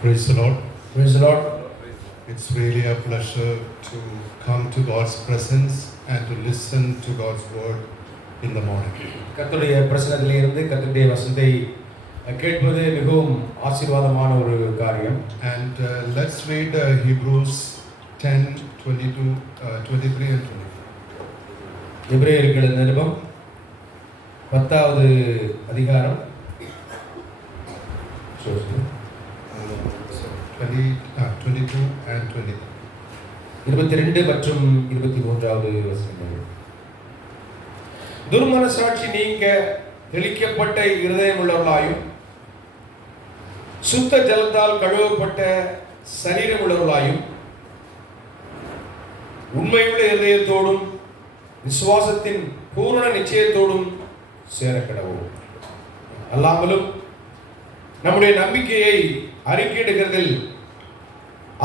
Praise the Lord. Praise the Lord. It's really a pleasure to come to God's presence and to listen to God's word in the morning. கர்த்தருடைய பிரசன்னத்திலே இருந்து கர்த்தருடைய வசனத்தை கேட்பது மிகவும் ஆசீர்வாதமான ஒரு காரியம். And let's read Hebrews 10:22, 23 and 24. எபிரேயருக்கு எழுதின நிருபம் 10வது அதிகாரம் 22 and 23. 22 மற்றும் 23வது வசனங்கள். துர்மனசாட்சி நீங்க தெளிக்கப்பட்ட இருதயம் உள்ளவர்களாயும் சுத்த ஜலத்தால் கழுவப்பட்ட சரீரம் உள்ளவர்களாயும் உண்மையுள்ள இருதயத்தோடும் விசுவாசத்தின் பூரண நிச்சயத்தோடும் சேரக்கடவும். அல்லாமலும் நம்முடைய நம்பிக்கையை அறிக்கையிடுகிறதில்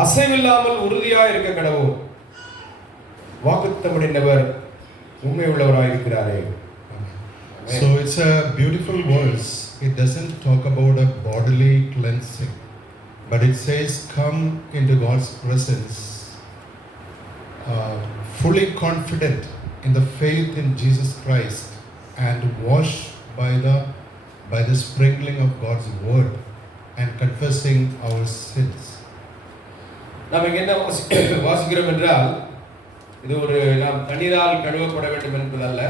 அசைவில்லாமல் உறுதியாக இருக்க கடவும். வாக்குத்தத்தமிடுகிறவர் உண்மை உள்ளவராக இருக்கிறாரே. So it's a beautiful verse. It doesn't talk about a bodily cleansing, but it says come into God's presence fully confident in the faith in Jesus Christ and washed by the sprinkling of God's word and confessing our sins. நாம் இங்கே என்ன வாசிக்கிறோம் என்றால், இது ஒரு நாம் தண்ணீரால் கழுவப்பட வேண்டும் என்பதல்ல,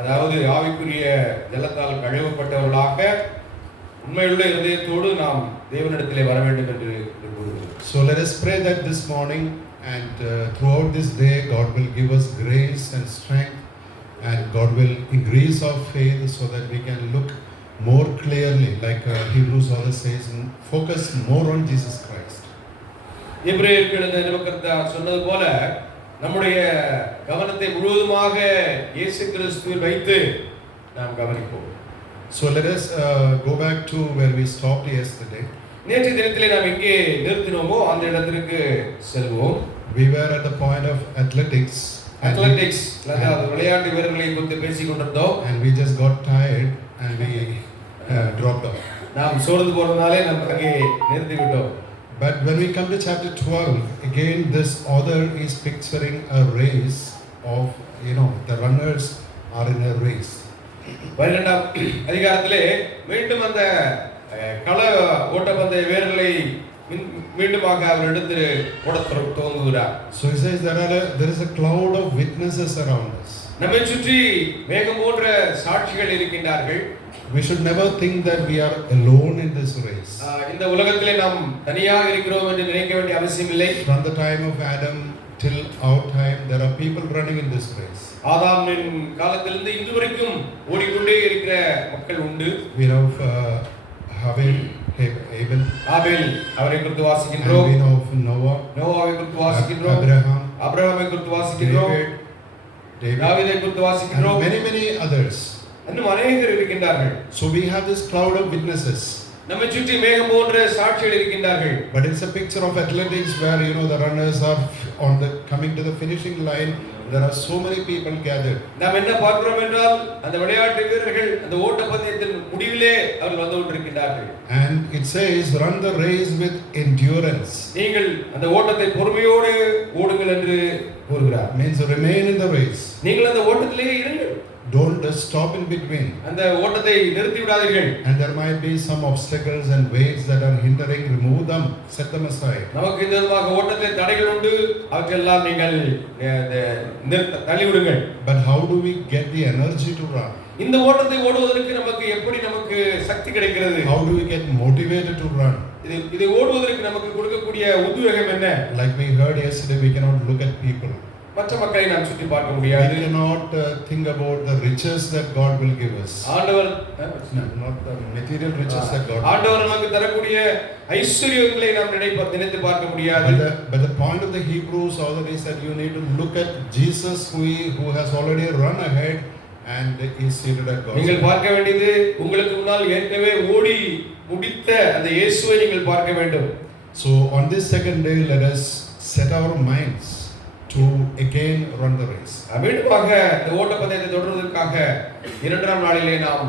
அதாவது ஆவிக்குரிய ஜலத்தால் கழுவப்பட்டவர்களாக உண்மையுள்ள இருதயத்தோடு நாம் தேவனிடத்திலே வர வேண்டும் என்று கூறுகிறோம். So let us pray that this morning and throughout this day God will give us grace and strength, and God will increase our faith so that we can look more clearly, like Hebrews also says, focus more on Jesus Christ. எபிரேயருக்கு எழுதின நிருபத்தில் சொன்னது போல நம்முடைய கவனத்தை முழுவதுமாக இயேசு கிறிஸ்துவில் வைத்து நாம் கவனிப்போம். So let us go back to where we stopped yesterday. நேற்று தினத்திலே நாம் எங்கே நிறுத்தினோமோ அந்த இடத்திற்கு செல்வோம். We were at the point of athletics, அதாவது விளையாட்டு வீரர்களை குறித்து பேசிக் கொண்டிருந்தோம். and we just got tired and we dropped off. நாம் சோர்ந்து போனதாலே நாம் அங்கே நிறுத்தி விட்டோம். But when we come to chapter 12, again this author is picturing a race of, the runners are in a race. 12ஆம் அதிகாரத்திலே மீண்டும் அந்த கள ஓட்டப்பந்தய வீரர்களை மீண்டுமாக அவர் எடுத்து ஓடத் துவங்குகிறார். So he says there is a cloud of witnesses around us. நம்மை சுற்றி மேகம் போன்ற சாட்சிகள் இருக்கின்றார்கள். We should never think that we are alone in this race. இந்த உலகத்திலே நாம் தனியாக இருக்கிறோம் என்று நினைக்க வேண்டிய அவசியம் இல்லை. From the time of Adam till our time, there are people running in this race. ஆதாமின் காலத்திலிருந்து இன்று வரைக்கும் ஓடிக்கொண்டே இருக்கிற மக்கள் உண்டு. We know Abel, ஆபேல் அவரை குறித்து வாசிக்கின்றோம். we know Noah, நோவாவை குறித்து வாசிக்கின்றோம். ஆபிரகாமை குறித்து வாசிக்கின்றோம். தாவீதை குறித்து வாசிக்கின்றோம். many others. இன்னும் அநேகர் இருக்கின்றார்கள். So we have this cloud of witnesses. நம்மை சுற்றி மேகம் போன்ற சாட்சிகள் இருக்கின்றார்கள். But it's a picture of athletics where the runners are coming to the finishing line. There are so many people gathered. நாம் என்ன பார்க்கிறோம் என்றால், அந்த விளையாட்டு வீரர்கள் அந்த ஓட்டப்பந்தயத்தின் முடிவிலே அவர்கள் வந்து கொண்டிருக்கிறார்கள். And it says run the race with endurance. நீங்கள் அந்த ஓட்டத்தை பொறுமையோடு ஓடுங்கள் என்று கூறுகிறார். Means remain in the race. நீங்கள் அந்த ஓட்டத்திலே இருங்கள். Don't stop in between. அந்த ஓட்டத்தை நிறுத்தி விடாதீர்கள். And there might be some obstacles and weights that are hindering. Remove them, set them aside. நமக்கு இந்த விதமாக ஓட்டத்தில் தடைகள் உண்டு, அவற்றையெல்லாம் நீங்கள் தள்ளி விடுங்கள். But how do we get the energy to run? இந்த ஓட்டத்தை ஓடுவதற்கு நமக்கு சக்தி கிடைக்கிறது? How do we get motivated to run? இதை ஓடுவதற்கு நமக்கு கொடுக்கக்கூடிய உத்வேகம் என்ன? Like we heard yesterday, we cannot look at people. மற்ற மக்களை நாம் சுற்றி பார்க்க முடியாது. We cannot think about the riches that God will give us. ஆண்டவர் not the material riches that God. ஆண்டவர் நமக்கு தரக்கூடிய ஐஸ்வரியங்களை நாம் நினைத்து பார்க்க முடியாது. But the point of the Hebrews author is that you need to look at Jesus who has already run ahead and is seated at God's. நீங்கள் பார்க்க வேண்டியது உங்களுக்கு முன்னால் ஏற்கனவே ஓடி முடித்த அந்த இயேசுவை நீங்கள் பார்க்க வேண்டும். So on this second day, let us set our minds to again run the race. மீண்டுமாக இந்த ஓட்டப்பந்தயத்தை தொடர்வதற்காக இரண்டாம் நாளிலே நாம்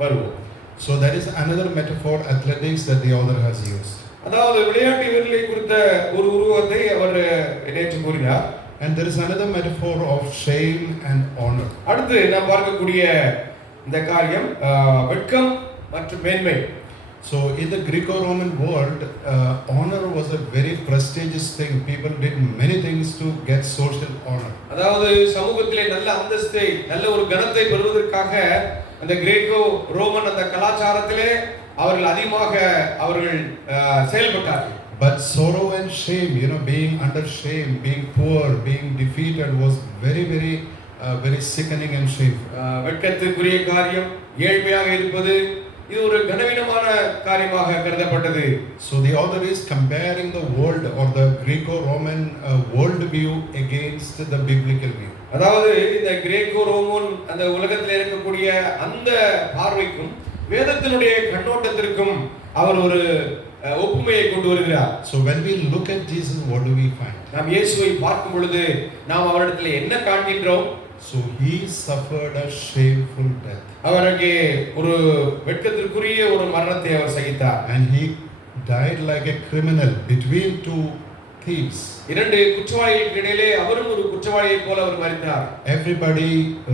வருவோம். So that is another metaphor, athletics, that the author has used. அதாவது விளையாட்டு வீரர்களை குறித்த ஒரு உருவத்தை அவர் நேற்று கூறினார். And there is another metaphor of shame and honor. அடுத்து நாம் பார்க்கக்கூடிய இந்த காரியம் வெட்கம் மற்றும் மேன்மை. So in the Greco-Roman world, honor was a very prestigious thing. People did many things to get social honor. அதாவது சமூகத்திலே நல்ல அந்தஸ்தை, நல்ல ஒரு கனத்தை பெறுவதற்காக அந்த கிரேக்கோ ரோமன் அந்த கலாச்சாரத்திலே அவர்கள் அதிகமாக அவர்கள் செயல்பட்டார்கள். But sorrow and shame, being under shame, being poor, being defeated was very sickening and shameful. வெட்கத்துக்குரிய காரியம், ஏழ்மையாக இருப்பது, இது ஒரு கனவீனமான காரியமாக கருதப்பட்டது. So the author is comparing the world or the Greco-Roman world view against the biblical view. அதாவது இந்த Greco Roman அந்த உலகத்தில் இருக்கக்கூடிய அந்த பார்வைக்கும் வேதத்தினுடைய கண்ணோட்டத்திற்கும் அவர் ஒரு ஒப்புமையை கொண்டு வருகிறார். So when we look at Jesus, what do we find? நாம் இயேசுவை பார்க்கும் பொழுது நாம் அவரிடத்தில் என்ன காண்கின்றோம்? So he suffered a shameful death. அவர் அங்கே ஒரு வெட்கத்திற்குரிய ஒரு மரணத்தை அவர் சகித்தார். And he died like a criminal between two thieves. இரண்டு குற்றவாளிகளுக்கு இடையிலே அவரும் ஒரு குற்றவாளியைப் போல அவர் மரித்தார். Everybody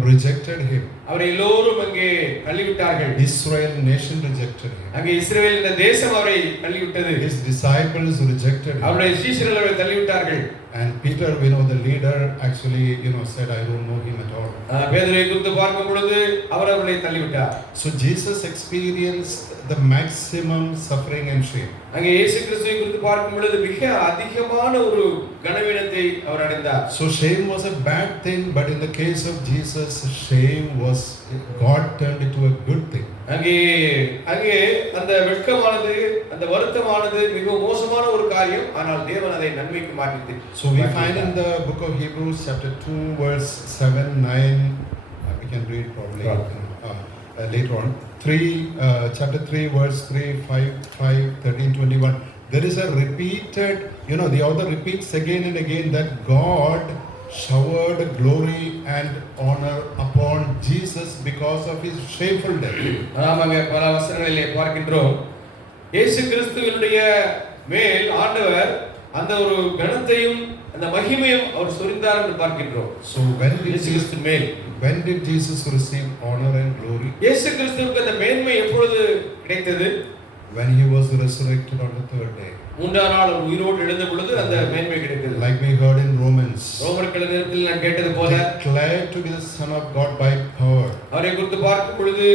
rejected him. அவரை எல்லோரும் அங்கே தள்ளிவிட்டார்கள். Israel nation rejected him. அங்கே இஸ்ரவேல் என்ற தேசம் அவரை தள்ளிவிட்டது. His disciples rejected him. அவருடைய சீஷர்கள் அவரை தள்ளிவிட்டார்கள். And Peter, the leader, actually, said, I don't know him at all. பேதுருவை குறித்து பார்க்கும் பொழுது அவர் அவரை தள்ளிவிட்டார். So Jesus experienced the maximum suffering and shame. அங்கே இயேசு கிறிஸ்துவை குறித்து பார்க்கும் பொழுது மிக அதிகமான ஒரு கனவீனத்தை அவர் அடைந்தார். So shame was a bad thing, but in the case of Jesus, shame was, God turned it to a good thing. அங்கே அந்த வெட்கமானது, அந்த வருத்தமானது மிகவும் மோசமான ஒரு காரியம், ஆனால் தேவன் அதை நன்மைக்கு மாற்றினார். So we find in the book of Hebrews chapter 2 verse 7, 9, we can read probably later on. Chapter 3 verse 3, 5, 13, 21. There is a repeated, the author repeats again and again that God showered glory and honor upon Jesus because of his shameful death. நாம் அங்கே பல வசனங்களிலே பார்க்கின்றோம், இயேசு கிறிஸ்துவினுடைய மேல் ஆண்டவர் அந்த ஒரு கனத்தையும் அந்த மகிமையும் அவர் சொரிந்தார் என்று பார்க்கின்றோம். So when did Jesus receive honor and glory? இயேசு கிறிஸ்துவுக்கு அந்த மேன்மை எப்பொழுது கிடைத்தது? When he was resurrected on the third day. மூன்றாம் நாள் உயிரோடு எழுந்த பொழுது அந்த மேன்மை கிடைத்தது. Like we heard in Romans. ரோமர்கள் நிருபத்தில் நான் கேட்டது போல, declared to be the son of God by power. அவரை குறித்து பார்க்கும் பொழுது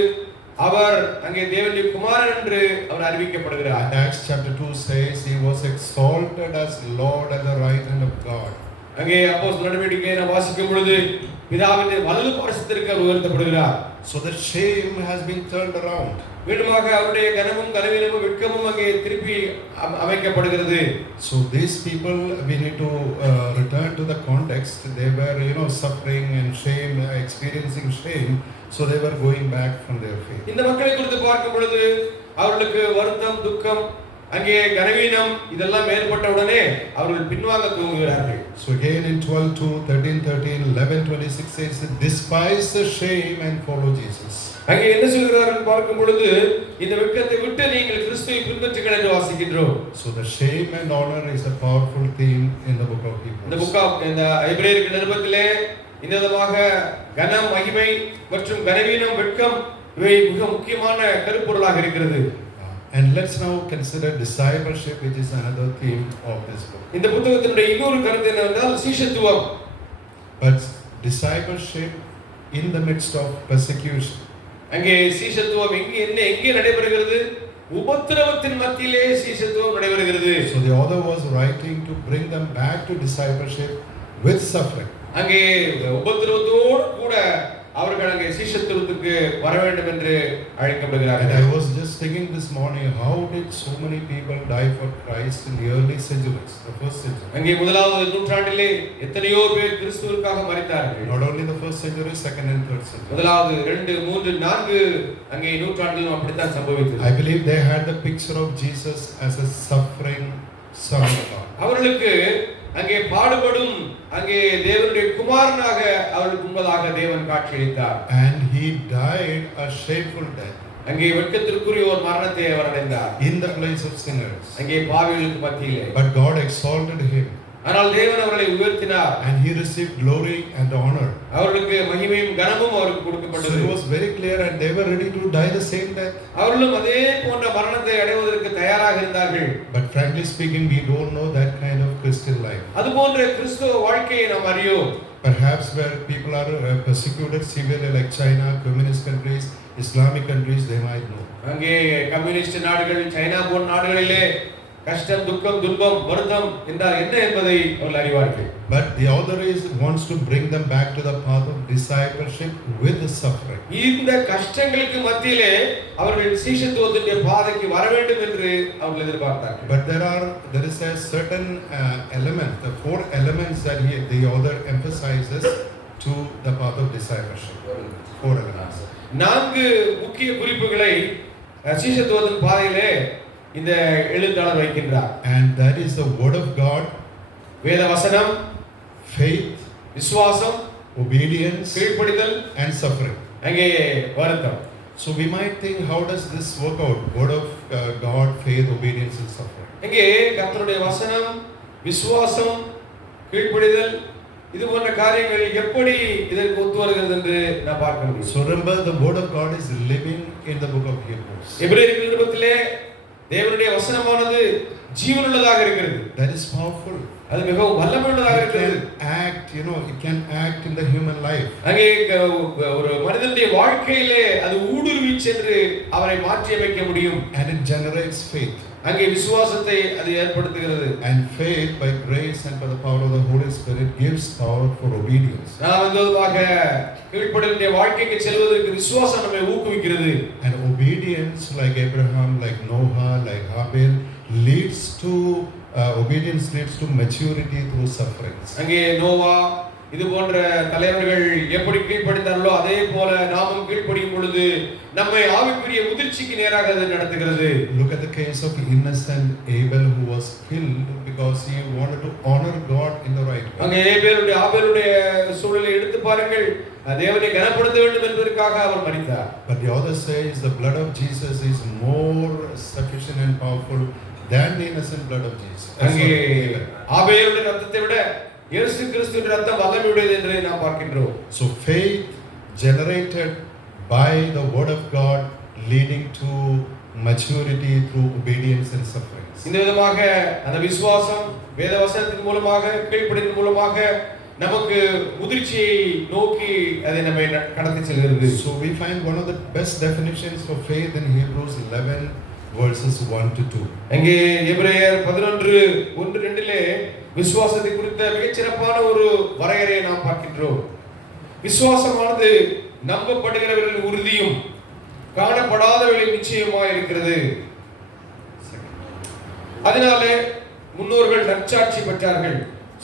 அவர் அங்கே தேவனுடைய குமாரன் என்று அவர் அறிவிக்கப்படுகிறார். Acts chapter 2 says he was exalted as Lord at the right hand of God. அங்கே அப்போஸ்தலர் நடவடிக்கையை நாம் வாசிக்கும் பொழுது பிதாவின் வலது பார்சத்திற்கு அவர் உயர்த்தப்படுகிறார். So the shame has been turned around. மீண்டுமாக அவருடைய கனமும் கனவீனமும் வெட்கமும் அங்கே திருப்பி அமைக்கப்படுகிறது. So these people, we need to return to the context. They were suffering and shame, experiencing shame, so they were going back from their faith. இந்த மக்களை குறித்து பார்க்கும் பொழுது அவர்களுக்கு வருத்தம், துக்கம், அங்கே கனவீனம் இதெல்லாம் ஏற்பட்ட உடனே அவர்கள் பின்வாங்க துவங்குகிறார்கள். So again in 12:2, 13:13, 11:26 says, despise the shame and follow Jesus. அங்கே என்ன சொல்கிறார்கள் பார்க்கும் பொழுது இந்த வெட்கத்தை விட்டு நீங்கள் கிறிஸ்துவை பின்பற்றுங்கள் என்று வாசிக்கின்றோம். So the shame and honor is a powerful theme in the book of Hebrews. இந்த எபிரேயர் நிருபத்திலே இந்த விதமாக கனம், மகிமை மற்றும் கனவீனம், வெட்கம் இவை மிக முக்கியமான கருப்பொருளாக இருக்கிறது. And let's now consider discipleship, which is another theme of this book. இந்த புத்தகத்தினுடைய இன்னொரு கருத்து என்னவென்றால் சீஷத்துவம். But discipleship in the midst of persecution. அங்கே சீஷத்துவம் எங்கே நடைபெறுகிறது? உபத்திரவத்தின் மத்தியிலே சீஷத்துவம் நடைபெறுகிறது. So the author was writing to bring them back to discipleship with suffering. அங்கே உபத்திரவத்தோடு கூட அவர்கள் அங்கே சீஷத்துவத்துக்கு வர வேண்டும் என்று அழைக்கப்படுகிறார்கள். And I was just thinking this morning, how did so many people die for Christ in the early centuries, the first century? அங்கே முதலாவது நூற்றாண்டிலே எத்தனையோ பேர் கிறிஸ்துவுக்காக மரித்தார்கள். Not only the first century, second and third century. முதலாவது 2, 3, 4 அங்கே நூற்றாண்டிலும் அப்படித்தான் சம்பவித்தது. I believe they had the picture of Jesus as a suffering son of God. அவர்களுக்கு அங்கே பாடுபடும் அங்கே தேவனுடைய குமாரனாக அவர்களுக்கு முன்பதாக தேவன் காட்சியளித்தார். And he died a shameful death. அங்கே வெட்கத்திற்குரிய ஒரு மரணத்தை அவர் அடைந்தார். in the place of sinners. அங்கே பாவிகளுக்கு மத்தியிலே. But God exalted him, ஆனால் தேவன் அவரை உயர்த்தினார். and he received glory and honor. அவர்களுக்கு மகிமையும் கனமும் அவருக்கு So கொடுக்கப்பட்டது. it was very clear, and they were ready to die the same death. அவர்களும் அதே போன்ற மரணத்தை அடைவதற்கு தயாராக இருந்தார்கள். But frankly speaking, we don't know that kind of Christian life. அது போன்ற கிறிஸ்தவ வாழ்க்கையை நாம் அறியோம். Perhaps where people are persecuted severely, like China, communist countries, Islamic countries, they might know. அங்கே கம்யூனிஸ்ட் நாடுகள், சைனா போன்ற நாடுகளிலே கஷ்டம், துக்கம், துன்பம், வருத்தம் என்றால் என்ன என்பதை அவர்கள் அறிவார்கள். But the author wants to bring them back to the path of discipleship with the suffering. இந்த கஷ்டங்களுக்கு மத்தியிலே அவர்கள் சீஷத்துவத்தின் பாதைக்கு வர வேண்டும் என்று அவர்கள் எதிர்பார்த்தார்கள். But there is a certain element, the four elements that the author emphasizes to the path of discipleship. Four elements. நான்கு முக்கிய குறிப்புகளை சீஷத்துவத்தின் பாதையிலே இந்த எழுத்தாளர் வைக்கின்றார். And that is the word of God, வேத வசனம், faith, விசுவாசம், obedience, கீழ்ப்படிதல், and suffering. அங்கே வருத்தம். So we might think, how does this work out? Word of God, faith, obedience, and suffering. இங்கே கர்த்தருடைய வசனம், விசுவாசம், கீழ்ப்படிதல், இது போன்ற காரியங்கள் எப்படி இதற்கு ஒத்து வருகிறது என்று நான் பார்க்க முடியும். So remember, the word of God is living in the book of Hebrews. எபிரேயர் நிருபத்திலே தேவனுடைய வசனமானது ஜீவனுள்ளதாக இருக்கிறது. That is powerful. அது மிகவும் வல்லமையுள்ளதாக It இருக்கிறது. can act, it can act in the human life. அங்கே ஒரு மனிதனுடைய வாழ்க்கையிலே அது ஊடுருவி சென்று அவரை மாற்றி அமைக்க முடியும். And it generates faith. அங்கே விசுவாசத்தை அது ஏற்படுத்துகிறது. And faith, by grace and by the power of the Holy Spirit, gives power for obedience. நாம் வந்ததாக கீழ்ப்படிதலுடைய வாழ்க்கைக்கு செல்வதற்கு விசுவாசம் நம்மை ஊக்குவிக்கிறது. And obedience, like Abraham, like Noah, like Abel, leads to obedience leads to maturity through sufferings. அங்கே நோவா இது போன்ற தலைவர்கள் எப்படி கீழ்ப்படிந்தார்களோ அதே போல நாமும் கீழ்ப்படியும் பொழுது நம்மை ஆவிக்குரிய முதிர்ச்சிக்கு நேராக அது நடத்துகிறது. Look at the case of innocent Abel, who was killed because he wanted to honor God in the right way. அங்கே ஆபேலுடைய சூழலை எடுத்து பாருங்கள். தேவனை கனப்படுத்த வேண்டும் என்பதற்காக அவர் மரித்தார். But the author says the blood of Jesus is more sufficient and powerful than the innocent blood of Jesus. அங்கே ஆபேலுடைய இரத்தத்தை விட இயேசு கிறிஸ்துவின் இரத்தம் வல்லமையுடையது என்று நாம் பார்க்கின்றோம். So faith generated by the word of God, leading to maturity through obedience and sufferings. இந்த விதமாக அந்த விசுவாசம் வேத வசனத்தின் மூலமாக கீழ்ப்படிதலின் மூலமாக நமக்கு முதிர்ச்சியை நோக்கி அதை நம்மை கடத்தி செல்கிறது. So we find one of the best definitions for faith in Hebrews 11 verses 1 to 2. அங்கே எபிரேயர் 11:1-2லே விசுவாசத்தை குறித்த மிகச்சிறப்பான ஒரு வரையறையை நாம் பார்க்கின்றோம். விசுவாசமானது நம்பப்படுகிறவர்களின் உறுதியும் காணப்படாதவர்களின் நிச்சயமாய் இருக்கிறது. அதனாலே முன்னோர்கள் நற்சாட்சி பெற்றார்கள்.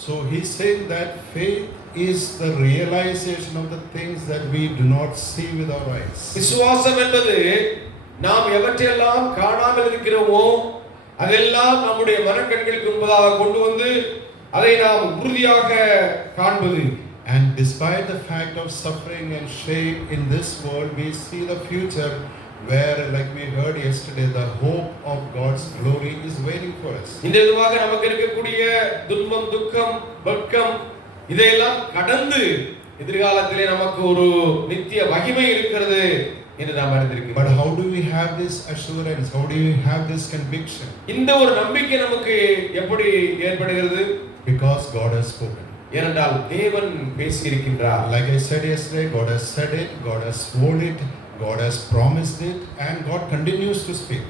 So he's saying that faith is the realization of the things that we do not see with our eyes. விசுவாசம் என்பது நாம் எவற்றையெல்லாம் காணாமல் இருக்கிறோமோ அதெல்லாம் நம்முடைய மனக்கண்களுக்கு முன்பதாக கொண்டு வந்து அதை நாம் உறுதியாக காண்பது. And despite the fact of suffering and shame in this world, we see the future where, like we heard yesterday, the hope of God's glory is waiting for us. இந்த விதமாக நமக்கு இருக்கக்கூடிய துன்பம், துக்கம், வெட்கம் இதையெல்லாம் கடந்து எதிர்காலத்திலே நமக்கு ஒரு நித்திய மகிமை இருக்கிறது என்று நாம் அறிந்திருக்கிறோம். But how do we have this assurance? How do we have this conviction? இந்த ஒரு நம்பிக்கை நமக்கு எப்படி ஏற்படுகிறது? Because God has spoken. ஏனென்றால் தேவன் பேசி இருக்கின்றார். Like I said yesterday, God has said it, God has sworn it, God has promised it, and God continues to speak.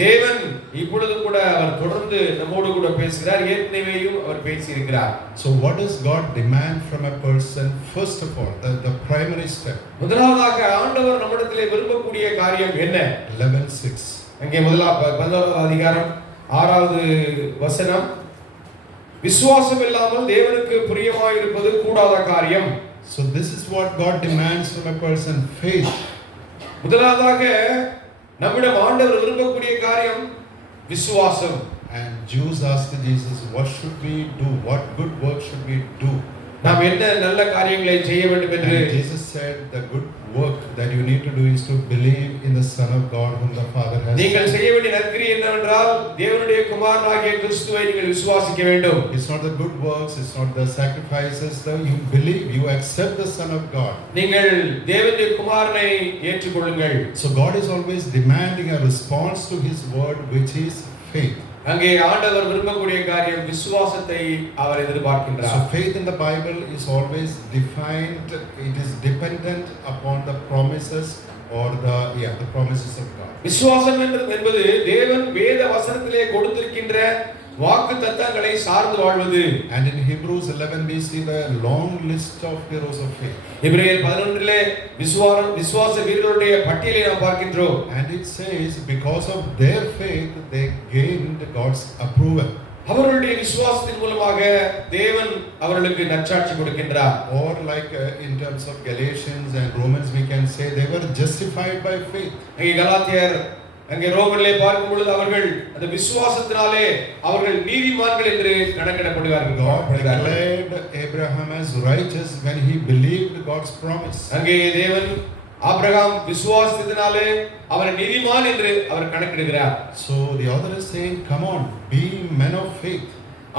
தேவன் இப்பொழுது கூட அவர் தொடர்ந்து நம்மோடு கூட பேசுகிறார். ஏற்கனவேயும் அவர் பேசி இருக்கிறார். So what does God demand from a person? First of all, the primary step. முதலாவதாக ஆண்டவர் நம்மிடத்திலே விரும்பக்கூடிய காரியம் என்ன? 11:6. அங்கே 11வது அதிகாரம் 6வது வசனம், விசுவாசம் இல்லாமல் தேவனுக்கு பிரியமாய் இருப்பது கூடாத காரியம். So this is what God demands from a person, faith. முதலாவதாக நம்மிடம் ஆண்டவர் விரும்பக்கூடிய காரியம் விசுவாசம். And Jews asked Jesus, what should we do? What good work should we do? நாம் என்ன நல்ல காரியங்களை செய்ய வேண்டும் என்று. And Jesus said, the good work that you need to do is to believe in the Son of God whom the Father has நீங்கள் sent. செய்ய வேண்டிய நற்கிரியை என்னவென்றால் தேவனுடைய குமாரனாகிய கிறிஸ்துவை நீங்கள் விசுவாசிக்க வேண்டும். It's not the good works, it's not the sacrifices, though you believe, you accept the Son of God. நீங்கள் தேவனுடைய குமாரனை ஏற்றுக்கொள்ளுங்கள். So God is always demanding a response to His word, which is faith. அங்கே ஆண்டவர் விரும்பக்கூடிய காரியம் விசுவாசத்தை அவர் எதிர்பார்க்கின்றார். So faith in the Bible is always defined, it is dependent upon the promises or the promises of God. விசுவாசம் என்பது தேவன் வேத வசனத்திலே கொடுத்திருக்கின்ற வாக்குத்தத்தங்களை சார்ந்து வாழ்வது. And in Hebrews 11 we see the long list of heroes of faith. எபிரேயர் 11லே விசுவாச வீரர்களுடைய பட்டியலை நாம் பார்க்கின்றோம். And it says because of their faith they gained God's approval. அவர்களுடைய விசுவாசத்தின் மூலமாக தேவன் அவர்களுக்கு நற்சாட்சி கொடுக்கின்றார். Or like in terms of Galatians and Romans we can say they were justified by faith. அங்கே கலாத்தியர் அங்கே ரோமரிலே பார்க்கும் பொழுது அவர்கள் அந்த விசுவாசத்தினாலே அவர்கள் நீதிமான்கள் என்று கணக்கிடப்படுவார்கள். God declared Abraham as righteous when he believed God's promise. அங்கே தேவன் ஆபிரகாம் விசுவாசத்தினாலே அவரை நீதிமான் என்று அவர் கணக்கிடுகிறார். So the author is saying, come on, be men of faith.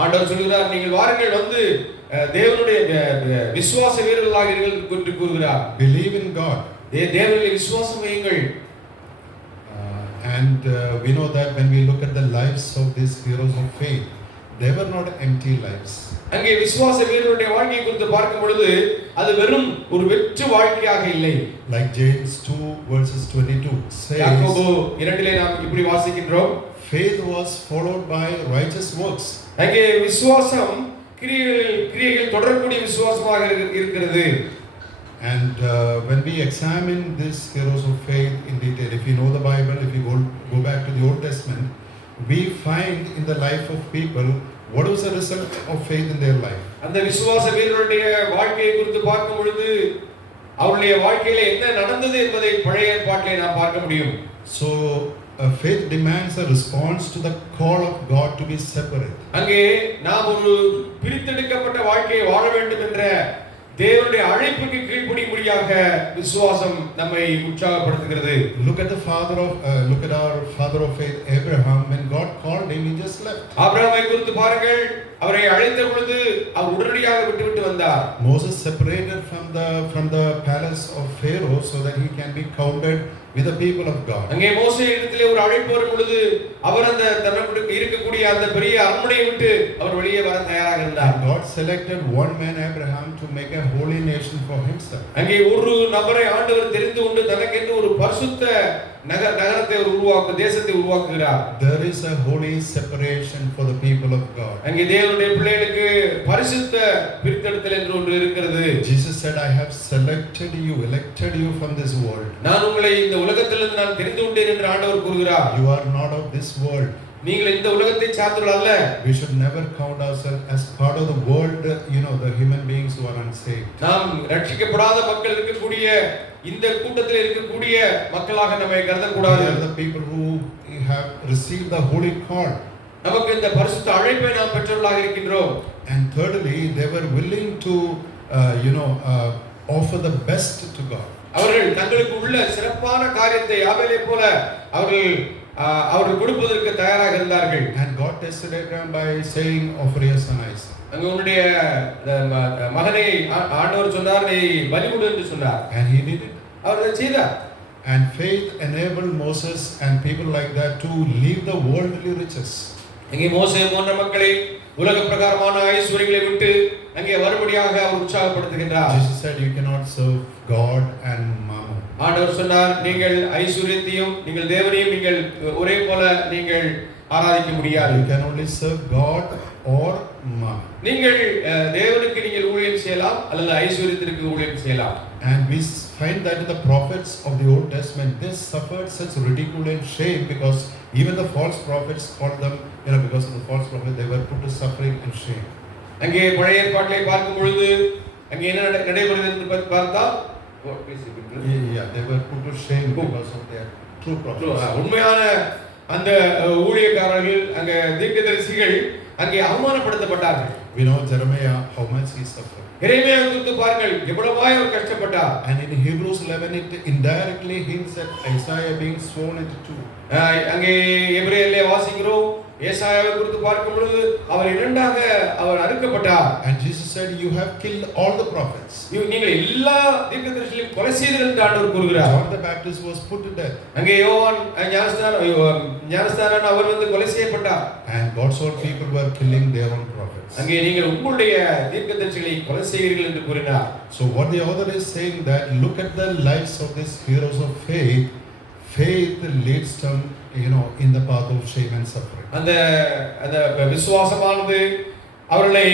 ஆண்டவர் சொல்கிறார், நீங்கள் வாருங்கள் வந்து தேவனுடைய விசுவாச வீரர்களாக இருங்கள் என்று கூறுகிறார். Believe in God. தேவனில் விசுவாசம் வையுங்கள். And we know that when we look at the lives of these heroes of faith, they were not empty lives. அங்கே விசுவாச வீரருடைய வாழ்க்கையை குறித்து பார்க்கும் பொழுது அது வெறும் ஒரு வெற்று வாழ்க்கையாக இல்லை. Like James 2 verses 22 says, யாக்கோபு 2லே நாம் இப்படி வாசிக்கின்றோம், faith was followed by righteous works. அங்கே விசுவாசம் கிரியைகள் தொடரக்கூடிய விசுவாசமாக இருக்கிறது. And when we examine these heroes of faith in detail, if you know the Bible, if you go back to the Old Testament, we find in the life of people what was the result of faith in their life. அந்த விசுவாச வீரருடைய வாழ்க்கையை குறித்து பார்க்கும் பொழுது அவருடைய வாழ்க்கையில என்ன நடந்தது என்பதை பழைய ஏற்பாட்டிலே நாம் பார்க்க முடியும். So faith demands a response to the call of God to be separate. அங்கே நாம் ஒரு பிரித்தெடுக்கப்பட்ட வாழ்க்கையை வாழ வேண்டும் என்ற தேவனுடைய அழைப்புக்கு கீழ்ப்படியும்படியாக விசுவாசம் நம்மை உற்சாகப்படுத்துகிறது. Look at our father of faith Abraham. When God called him, he just left. ஆபிரகாமை குறித்து பாருங்கள், அவரை அழைத்த பொழுது அவர் உடனடியாக விட்டுவிட்டு வந்தார். Moses separated from the palace of Pharaoh so that he can be counted with the people of God. அங்கே மோசே இடத்திலே ஒரு அழைப்பு வரும் பொழுது அவர் அந்த தனக்கு இருக்கக்கூடிய அந்த பெரிய அரண்மனையை விட்டு அவர் வெளியே வர தயாராக இருந்தார். God selected one man Abraham to make a holy nation for himself. அங்கே ஒரு நபரை ஆண்டவர் தெரிந்து கொண்டு தனக்கென்று ஒரு பரிசுத்த நகரத்தை தேசத்தை உருவாக்குகிறார். There is a holy separation for the people of God. அங்கே தேவனுடைய பிள்ளைகளுக்கு பரிசுத்த பிரித்தெடுத்தல் என்று ஒன்று இருக்கிறது. Jesus said, I have elected you from this world. நான் உங்களை இந்த உலகத்திலிருந்து நான் தெரிந்து கொண்டேன் என்று ஆண்டவர் கூறுகிறார். You are not of this world. நீங்கள் இந்த உலகத்தை சார்ந்தவர்கள் அல்ல. We should never count ourselves as part of the world, the human beings who are unsaved. நாம் ரட்சிக்கப்படாத மக்கள் இருக்கக்கூடிய இந்த கூட்டத்தில் இருக்கக்கூடிய மக்களாக நம்மை கருதக்கூடாது. They are the people who have received the holy call. நமக்கு இந்த பரிசுத்த அழைப்பை நாம் பெற்றவர்களாக இருக்கின்றோம். And thirdly, they were willing to offer the best to God. அவர்கள் தங்களுக்கு உள்ள சிறப்பான காரியத்தை ஆபேலை போல அவர்கள் கொடுப்பதற்கு தயாராக இருந்தார்கள். And God tested Abraham by saying, offer your son Isaac. அங்க உன்னுடைய மகனை ஆண்டவர் சொன்னார், நீ பலி கொடு என்று சொன்னார். And he did it. அவர் அதை செய்தார். And faith enabled Moses and people like that to leave the worldly riches. அங்கே மோசே போன்ற மக்களை உலக பிரகாரமான ஐஸ்வரியங்களை விட்டு அங்கே வரும்படியாக அவர் உற்சாகப்படுத்துகின்றார். Jesus said, you cannot serve God and mammon. ஆண்டவர் சொன்னார், நீங்கள் ஐஸ்வரியத்தையும் நீங்கள் தேவனையும் நீங்கள் ஒரே போல நீங்கள் ஆராதிக்க முடியாது. You can only serve God or mammon. நீங்கள் தேவனுக்கு நீங்கள் ஊழியம் செய்யலாம் அல்லது ஐஸ்வரியத்திற்கு ஊழியம் செய்யலாம். And we find that in the prophets of the Old Testament, they suffered such ridicule and shame because even the false prophets called them, because of the false prophet, they were put to suffering and shame. அங்கே பழைய ஏற்பாட்டிலே பார்க்கும் பொழுது அங்கே என்ன நடைபெறுகிறது என்று பார்த்தால் they were put to shame because of their true prophets. உண்மையான அந்த ஊழியக்காரர்கள் அங்கே தீர்க்கதரிசிகள் அங்கே அவமானப்படுத்தப்பட்டார்கள். We know Jeremiah, how much he suffered. எரேமியா குறித்து பாருங்கள் எவ்வளவாய் அவர் கஷ்டப்பட்டார். And in Hebrews 11 it indirectly hints at Isaiah being sworn into two. அங்கே எபிரேயரிலே வாசிக்கிறோம் ஏசாயாவை குறித்து பார்க்கும் பொழுது அவர் இரண்டாக அவர் அறுக்கப்பட்டார். And Jesus said, you have killed all the prophets. நீங்கள் எல்லா தீர்க்கதரிசிகளையும் கொலை செய்தீர்கள் என்று ஆண்டவர் கூறுகிறார். John the Baptist was put to death. அங்கே யோவான் ஞானஸ்நானன் அவர் வந்து கொலை செய்யப்பட்டார். And God's own people were killing their own prophets. அங்கே நீங்கள் உங்களுடைய தீர்க்கதரிசிகளை கொலை செய்கிறீர்கள் என்று கூறினார். So what the author is saying that look at the lives of these heroes of faith. Faith leads them, in the path of shame and suffering. அந்த விசுவாசமானது அவர்களை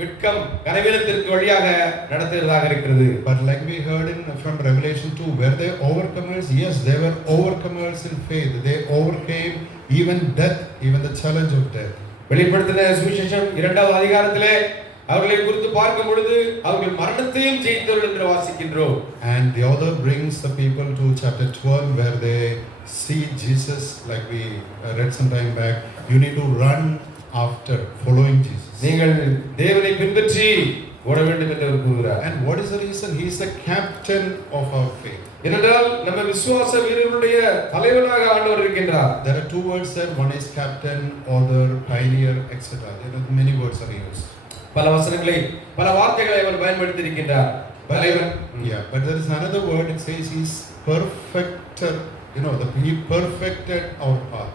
வெட்கம் கனவீனத்திற்கு வழியாக நடத்துகிறதாக இருக்கிறது. But like we heard from Revelation 2, were they overcomers? Yes, they were overcomers in faith. They overcame even death, even the challenge of death. வெளிப்படுத்தின சுவிசேஷம் 2வது அதிகாரத்திலே அவர்களை குறித்து பார்க்கும் பொழுது அவர்கள் மரணத்தையும் ஜெயித்தவர்கள் என்று வாசிக்கின்றோம். And the author brings the people to chapter 12 where they see Jesus, like we read some time back. You need to run after following Jesus. நீங்கள் தேவனை பின்பற்றி ஓட வேண்டும் என்று அவர் கூறுகிறார். And what is the reason? He is the captain of our faith. ஏனென்றால் நம்ம விசுவாச வீரர்களுடைய தலைவனாக ஆண்டவர் இருக்கின்றார். There are two words there. One is captain, author, pioneer, etc. Many words are used. பல வசனங்களை பல வார்த்தைகளை அவர் பயன்படுத்தி இருக்கின்றார். தலைவன். Yeah, but there is another word. It says he's perfecter. He perfected our path.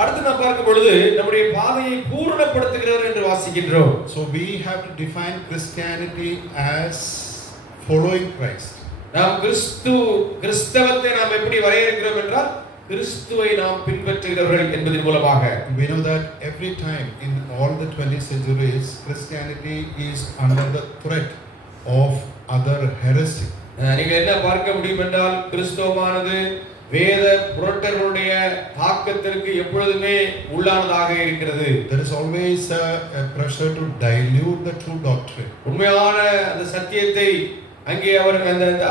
அடுத்து நாம் பார்க்கும் பொழுது நம்முடைய பாதையை பூரணப்படுத்துகிறவர் என்று வாசிக்கின்றோம். So we have to define Christianity as following Christ. நாம் கிறிஸ்தவத்தை நாம் எப்படி வரையறுக்கிறோம் என்றால் கிறிஸ்துவை நாம் பின்பற்றுகிறவர்கள் என்பதன் மூலமாக. We know that every time in all the 20th centuries Christianity is under the threat of other heresy. நீங்கள் என்ன பார்க்க முடியும் என்றால் கிறிஸ்தவமானது வேத புரட்டர்களுடைய தாக்கத்திற்கு எப்பொழுதுமே உள்ளானதாக இருக்கிறது. There is always a pressure to dilute the true doctrine. உண்மையான அந்த சத்தியத்தை அங்கே அவர்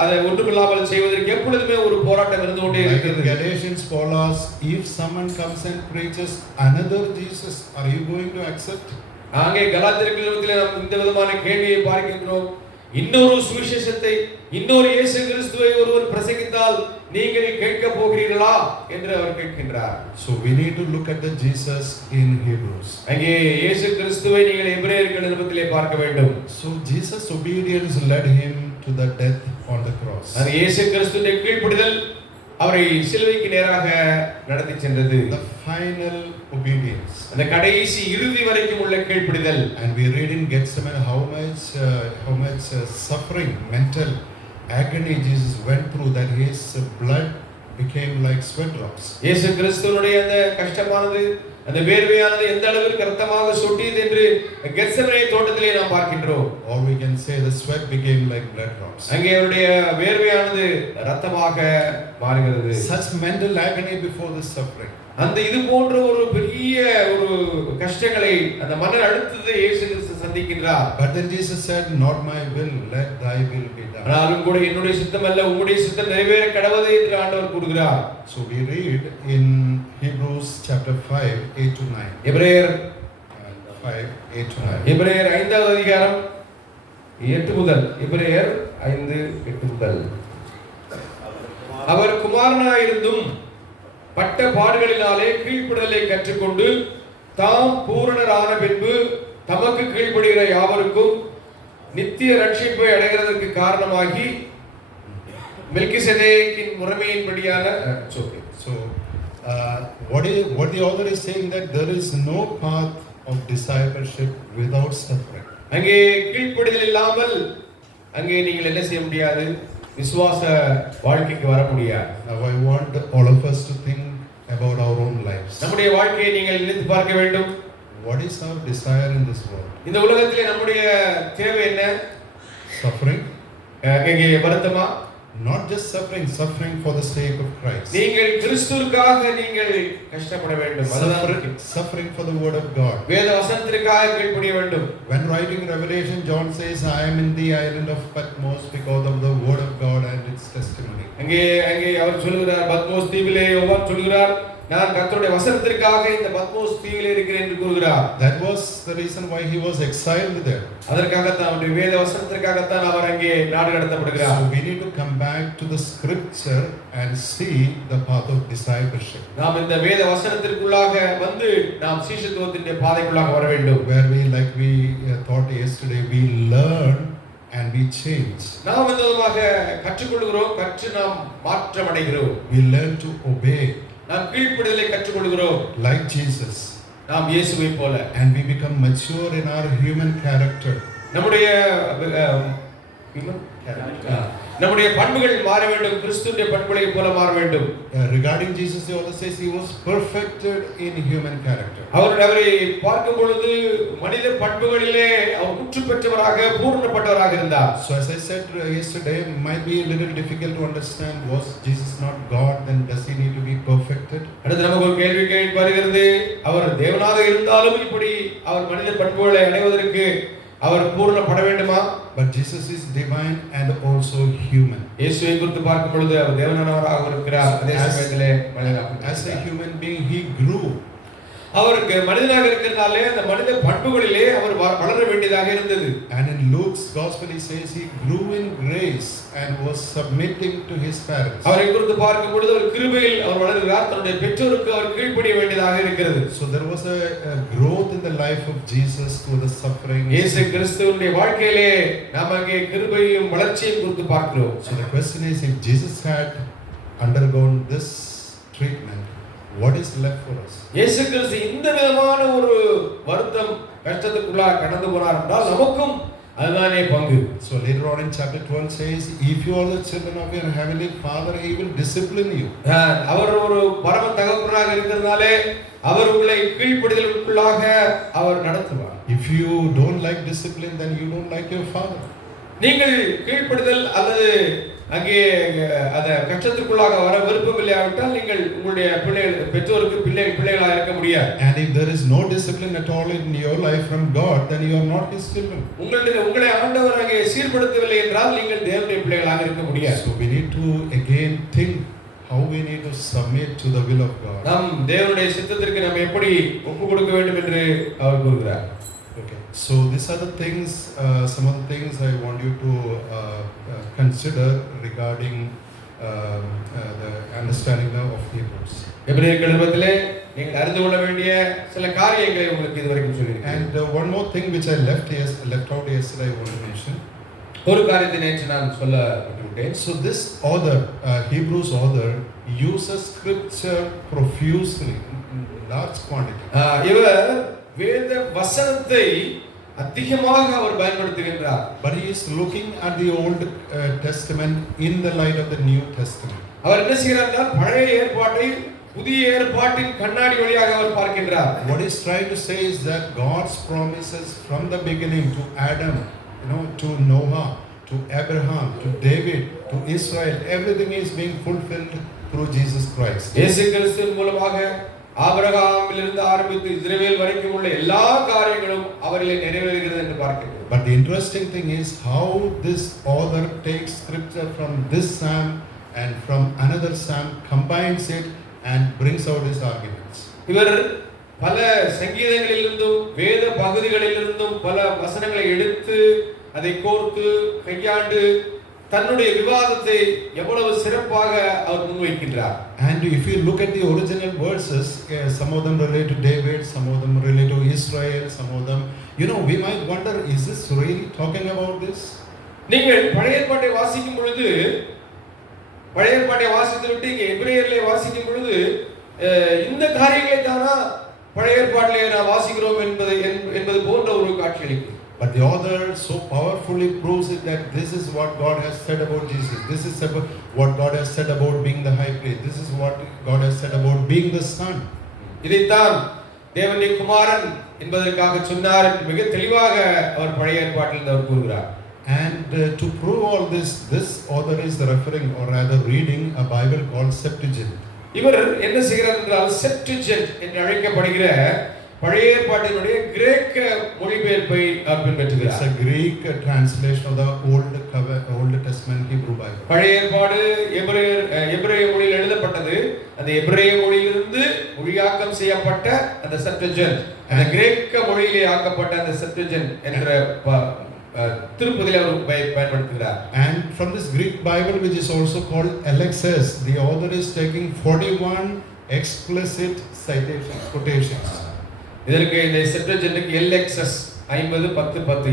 அதை ஒன்றுமில்லாமல் செய்வதற்கு எப்பொழுதுமே ஒரு போராட்டம் இருந்து கொண்டே இருக்கிறது. Galatians Paul asks, if someone comes and preaches another Jesus, are you going to accept? அங்கே கலாத்தியர் நிருபத்திலே நாம் இந்த விதமான கேள்வியை பார்க்கின்றோம். இன்னொரு சுவிசேஷத்தை இன்னொரு இயேசு கிறிஸ்துவை ஒருவர் பிரசங்கித்தால் நீங்கள் கேட்க போகிறீர்களா என்று அவர் கேட்கின்றார். So we need to look at the Jesus in Hebrews. அங்கே இயேசு கிறிஸ்துவை நீங்கள் எபிரேயர் நிருபத்திலே பார்க்க வேண்டும். So Jesus' obedience led him to the death on the cross. அது இயேசு கிறிஸ்துவின் கீழ்ப்படிதல் அவரை சிலுவைக்கு நேராக நடத்தி சென்றது. The final obedience. அந்த கடைசி இறுதி வரைக்கும் உள்ள கீழ்ப்படிதல். And we read in Gethsemane how much suffering, mental agony Jesus went through, that his blood became like sweat drops. இயேசு கிறிஸ்துவினுடைய அந்த கஷ்டமானது அந்த வேர்வையானது எந்த அளவிற்கு இரத்தமாக சொட்டியது என்று கெத்செமனே தோட்டத்திலே நாம் பார்க்கின்றோம். Or we can say the sweat became like blood drops. அங்கே அவருடைய வேர்வையானது இரத்தமாக மாறுகிறது. Such mental agony before this suffering. அந்த இது போன்ற ஒரு பெரிய ஒரு கஷ்டங்களை அந்த மன அழுத்தத்தை இயேசு கிறிஸ்து சந்திக்கின்றார். But then Jesus said, not my will, let thy will be done. ஆனாலும் கூட என்னுடைய சித்தம் அல்ல உம்முடைய சித்தம் நிறைவேற கடவுதே என்று ஆண்டவர் கூறுகிறார். So we read in Hebrews chapter 5, 8 to 9. எபிரேயர் 5, 8 to 9. எபிரேயர் 5வது அதிகாரம் 8 முதல் எபிரேயர் 5, 8 முதல். அவர் குமாரனாயிருந்தும் பட்ட பாடுகளினாலே கீழ்ப்படிதலை கற்றுக்கொண்டு தாம் பூரணரான பின்பு தமக்கு கீழ்ப்படுகிற யாவருக்கும் நித்திய ரட்சிப்பை அடைகிறதற்கு காரணமாகி மெல்கிசேதேக்கின் முறைமையின்படியான So what the author is saying, that there is no path of discipleship without suffering. அங்கே கீழ்ப்படிதல் இல்லாமல் அங்கே நீங்கள் என்ன செய்ய முடியாது, விசுவாச வாழ்க்கைக்கு வர முடியாது. Now I want all of us to think about our own lives. நம்முடைய வாழ்க்கையை நீங்கள் நினைத்து பார்க்க வேண்டும். What is our desire in this world? இந்த உலகத்திலே நம்முடைய தேவை என்ன? Suffering? அங்கே வருத்தமா? Not just suffering for the sake of Christ. நீங்கள் கிறிஸ்துவுக்காக நீங்கள் கஷ்டப்பட வேண்டும். Suffering for the word of God. வேத வசனத்திற்காக கீழ்ப்படிய வேண்டும். When writing Revelation, John says, I am in the island of Patmos because of the word of God and its testimony. அங்கே அவர் சொல்கிறார், பத்மோஸ் தீவிலே யோவான் சொல்கிறார், நான் கர்த்தருடைய வசனத்திற்காக இந்த பத்மோஸ் தீவில் இருக்கிறேன் என்று கூறுகிறார். That was the reason why he was exiled there. அதற்காகத்தான் அவருடைய வேத வசனத்திற்காகத்தான் அவர் அங்கே நாடு கடத்தப்படுகிறார். So we need to come back to the scripture and see the path of discipleship. நாம் இந்த வேத வசனத்திற்குள்ளாக வந்து நாம் சீஷத்துவத்தின் பாதைக்குள்ளாக வர வேண்டும். Where we, like we thought yesterday, we learn and we change. நாம் இந்த விதமாக கற்றுக்கொள்கிறோம், கற்று நாம் மாற்றம் அடைகிறோம். We learn to obey. நாம் கீழ்ப்படிதலை கற்றுக்கொள்கிறோம் Like Jesus. நாம் இயேசுவை போல. And we become mature in our human character. நம்முடைய நம்முடைய பண்புகள் மாற வேண்டும், கிறிஸ்துவின் பண்புகளை போல மாற வேண்டும். Regarding Jesus, he also says he was perfected in human character. அவரை பார்க்கும் பொழுது மனித பண்புகளிலே அவர் முற்று பெற்றவராக பூரணப்பட்டவராக இருந்தார். So as I said yesterday, it might be a little difficult to understand. Was Jesus not God? Then does he need to be perfected? அடுத்து நமக்கு ஒரு கேள்வி வருகிறது. அவர் தேவனாக இருந்தாலும் இப்படி அவர் மனித பண்புகளை அடைவதற்கு அவர் பூரணப்பட வேண்டுமா? But Jesus is divine and also human. இயேசுவை குறித்து பார்க்கும் பொழுது அவர் தேவனானவராக இருக்கிறார், அதே சமயத்திலே மனிதனாக. As a human being, he grew. அவருக்கு மனிதனாக இருக்கிறதாலே அந்த மனித பண்புகளிலே அவர் வளர வேண்டியதாக இருந்தது. And in Luke's gospel he says he grew in grace and was submitting to his parents. அவரை குறித்து பார்க்கும் பொழுது அவர் கிருபையில் அவர் வளர்கிறார், தன்னுடைய பெற்றோருக்கு அவர் கீழ்ப்படிய வேண்டியதாக இருக்கிறது. So there was a growth in the life of Jesus through the suffering. இயேசு கிறிஸ்துவினுடைய வாழ்க்கையிலே நாம் அங்கே கிருபையும் வளர்ச்சியும் குறித்து பார்க்கிறோம். So the question is, if Jesus had undergone this treatment, what is left for us? இயேசு கிறிஸ்து இந்த விதமான ஒரு வருத்தம் கஷ்டத்துக்குள்ளாக கடந்து போனார் என்றால் நமக்கும் அதுதானே பங்கு. So later on in chapter 12 says, if you are the children of your heavenly Father, he will discipline you. அவர் ஒரு பரம தகப்பனாக இருக்கிறதாலே அவர் உங்களை கீழ்ப்படிதலுக்குள்ளாக அவர் நடத்துவார். If you don't like discipline, then you don't like your father. நீங்கள் கீழ்ப்படிதல் அல்லது அங்கே அத கஷ்டத்துக்குள்ளாக வர விருப்பமில்லாவிட்டால் நீங்கள் உங்களுடைய பெற்றோருக்கு பிள்ளைகளாக இருக்க முடியாது. And if there is no discipline at all in your life from God, then you are not his children. உங்களை ஆண்டவர் அங்கே சீர்படுத்தவில்லை என்றால் நீங்கள் தேவனுடைய பிள்ளைகளாக இருக்க முடியாது. So we need to again think how we need to submit to the will of God. நாம் தேவனுடைய சித்தத்திற்கு நாம் எப்படி ஒப்பு கொடுக்க வேண்டும் என்று அவர் கூறுகிறார். Okay, so these are the things, some of the things I want you to consider regarding the understanding of Hebrews. எபிரேயர் நிருபத்திலே நீங்கள் அறிந்து கொள்ள வேண்டிய சில காரியங்களை உங்களுக்கு இதுவரைக்கும் சொல்லியிருக்கேன். And one more thing which I left out yesterday I want to mention. ஒரு காரியத்தை நேற்று நான் சொல்ல விட்டுவிட்டேன். So this author, Hebrews author, uses scripture profusely in large quantity. இவர் வேத வசனத்தை அதிகமாக அவர் பயன்படுத்துகின்றார். But he is looking at the Old Testament in the light of the New Testament. அவர் என்ன செய்கிறார் என்றால் பழைய ஏற்பாட்டை புதிய ஏற்பாட்டின் கண்ணாடி வழியாக அவர் பார்க்கின்றார். What he is trying to say is that God's promises from the beginning to Adam, to Noah, to Abraham, to David, to Israel, everything is being fulfilled through Jesus Christ. இயேசு கிறிஸ்துவின் மூலமாக ஆபிரகாமிலிருந்து ஆரம்பித்து இஸ்ரவேல் வரைக்கும் உள்ள எல்லா காரியங்களும் அவரிலே நிறைவேறுகிறது என்று பார்க்கிறோம். But the interesting thing is how this author takes scripture from this psalm and from another psalm, combines it and brings out his arguments. இவர் பல சங்கீதங்களிலிருந்தும் வேத பகுதிகளிலிருந்தும் பல வசனங்களை எடுத்து அதை கோர்த்து கையாண்டு தன்னுடைய விவாதத்தை எவ்வளவு சிறப்பாக அவர் முன்வைக்கின்றார். And if you look at the original verses, some of them relate to David, some of them relate to Israel, some of them, we might wonder, is this really talking about this? நீங்கள் பழைய ஏற்பாட்டை வாசிக்கும் பொழுது, பழைய ஏற்பாட்டை வாசித்துவிட்டு இங்கே எபிரேயர்களை வாசிக்கும் பொழுது இந்த காரியங்களை தானா பழைய ஏற்பாட்டிலே நாம் வாசிக்கிறோம் என்பது போன்ற ஒரு காட்சியளிக்கும். But the author so powerfully proves it that this is what God has said about Jesus. This is what God has said about being the high priest. This is what God has said about being the son. இதைத்தான் தேவனுடைய குமாரன் என்பதற்காக சொன்னார் என்று மிக தெளிவாக அவர் பழைய ஏற்பாட்டில் அவர் கூறுகிறார். And to prove all this author is referring, or rather reading, a Bible called Septuagint. இவர் என்ன செய்கிறார் என்றால் செப்டுஜென்ட் என்று அழைக்கப்படுகிற பழைய ஏற்பாட்டினுடைய கிரேக்க மொழிபெயர்ப்பை பின்பற்றுகிறார். It's a Greek translation of the Old Testament Hebrew Bible. பழைய ஏற்பாடு எபிரேய மொழியில் எழுதப்பட்டது. அந்த எபிரேய மொழியிலிருந்து மொழியாக்கம் செய்யப்பட்ட அந்த செப்டஜென்ட், அந்த கிரேக்க மொழியிலே ஆக்கப்பட்ட அந்த செப்டஜென்ட் என்ற திருப்பதிலே அவர் பயன்படுத்துகிறார். And from this Greek Bible, which is also called LXS, the author is taking 41 explicit citations, quotations. இதற்கு இந்த செப்டஜென்ட்க்கு LXS 50 10 10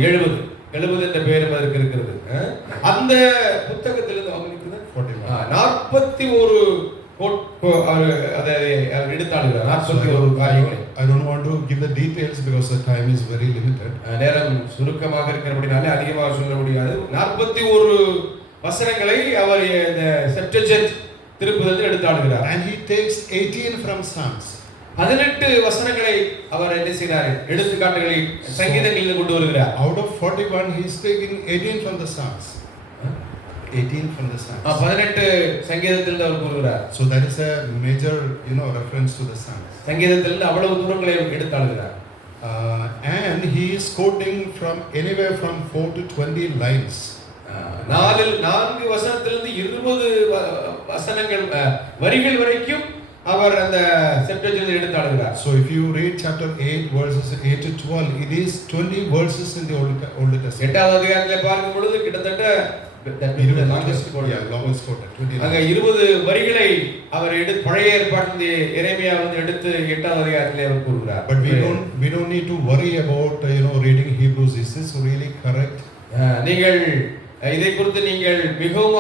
70 என்ற பெயர் அதற்கு இருக்கிறது. அந்த புத்தகத்திலிருந்து அவங்க 41 அதை எடுத்தாளுகிறார். 41 காரியங்களை. I don't want to give the details because the time is very limited. நேரம் சுருக்கமாக இருக்கிறபடினாலே அதிகமாக சொல்ல முடியாது. 41 வசனங்களை அவர் இந்த செப்டஜென்ட் திருப்புதலில் எடுத்தாளுகிறார். And he takes 18 from Psalms. 18 வசனங்களை அவர் என்ன செய்கிறார்? எடுத்துக்காட்டுகளை சங்கீதங்களிலிருந்து கொண்டு வருகிறார். Out of 41 he is taking 18 from the Psalms. 18 from the Psalms. 18 சங்கீதத்திலிருந்து அவர் கூறுகிறார். So that is a major, reference to the Psalms. சங்கீதத்திலிருந்து அவ்வளவு தூரங்களை எடுத்தாளுகிறார். And he is quoting from anywhere from 4 to 20 lines. 4 வசனத்திலிருந்து 20 வசனங்கள் வரிகள் வரைக்கும் அவர் அந்த செப்டஜென்ட் எடுத்தாளுகிறார். So if you read chapter 8 verses 8 to 12, it is 20 verses in the Old Testament. 8வது அதிகாரத்திலே பார்க்கும் பொழுது கிட்டத்தட்ட longest quoted. அங்க 20 வரிகளை அவர் பழைய ஏற்பாட்டிலிருந்து எரேமியாவிலிருந்து எடுத்து 8வது அதிகாரத்திலே அவர் கூறுகிறார். But we don't need to worry about reading Hebrews. Is this really correct? நீங்கள் இதை குறித்து நீங்கள் மிகவும்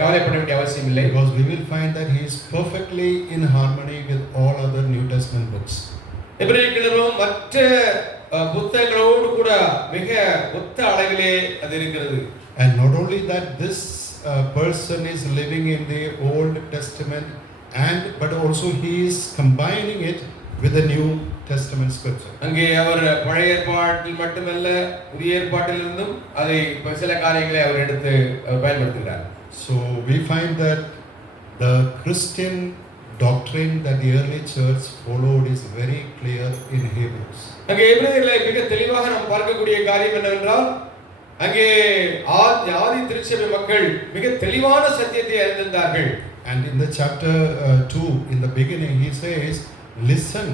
கவலைப்பட வேண்டிய அவசியம் இல்லை. Because we will find that he is perfectly in harmony with all other New Testament books. எபிரேயர்களும் மற்ற புத்தகங்களோடு கூட மிக ஒத்த அளவிலே அது இருக்கிறது. And not only that, this person is living in the Old Testament but also he is combining it with the New Testament scripture. அங்கே அவர் பழைய ஏற்பாட்டில் மட்டுமல்ல புதிய ஏற்பாட்டிலிருந்தும் அதை சில காரியங்களை அவர் எடுத்து பயன்படுத்துகிறார். So we find that the Christian doctrine that the early church followed is very clear in Hebrews. அங்கே எபிரேயர்களை மிக தெளிவாக நாம் பார்க்கக்கூடிய காரியம் என்னவென்றால் அங்கே ஆதி திருச்சபை மக்கள் மிக தெளிவான சத்தியத்தை அறிந்திருந்தார்கள். And in the chapter 2, in the beginning, he says, listen,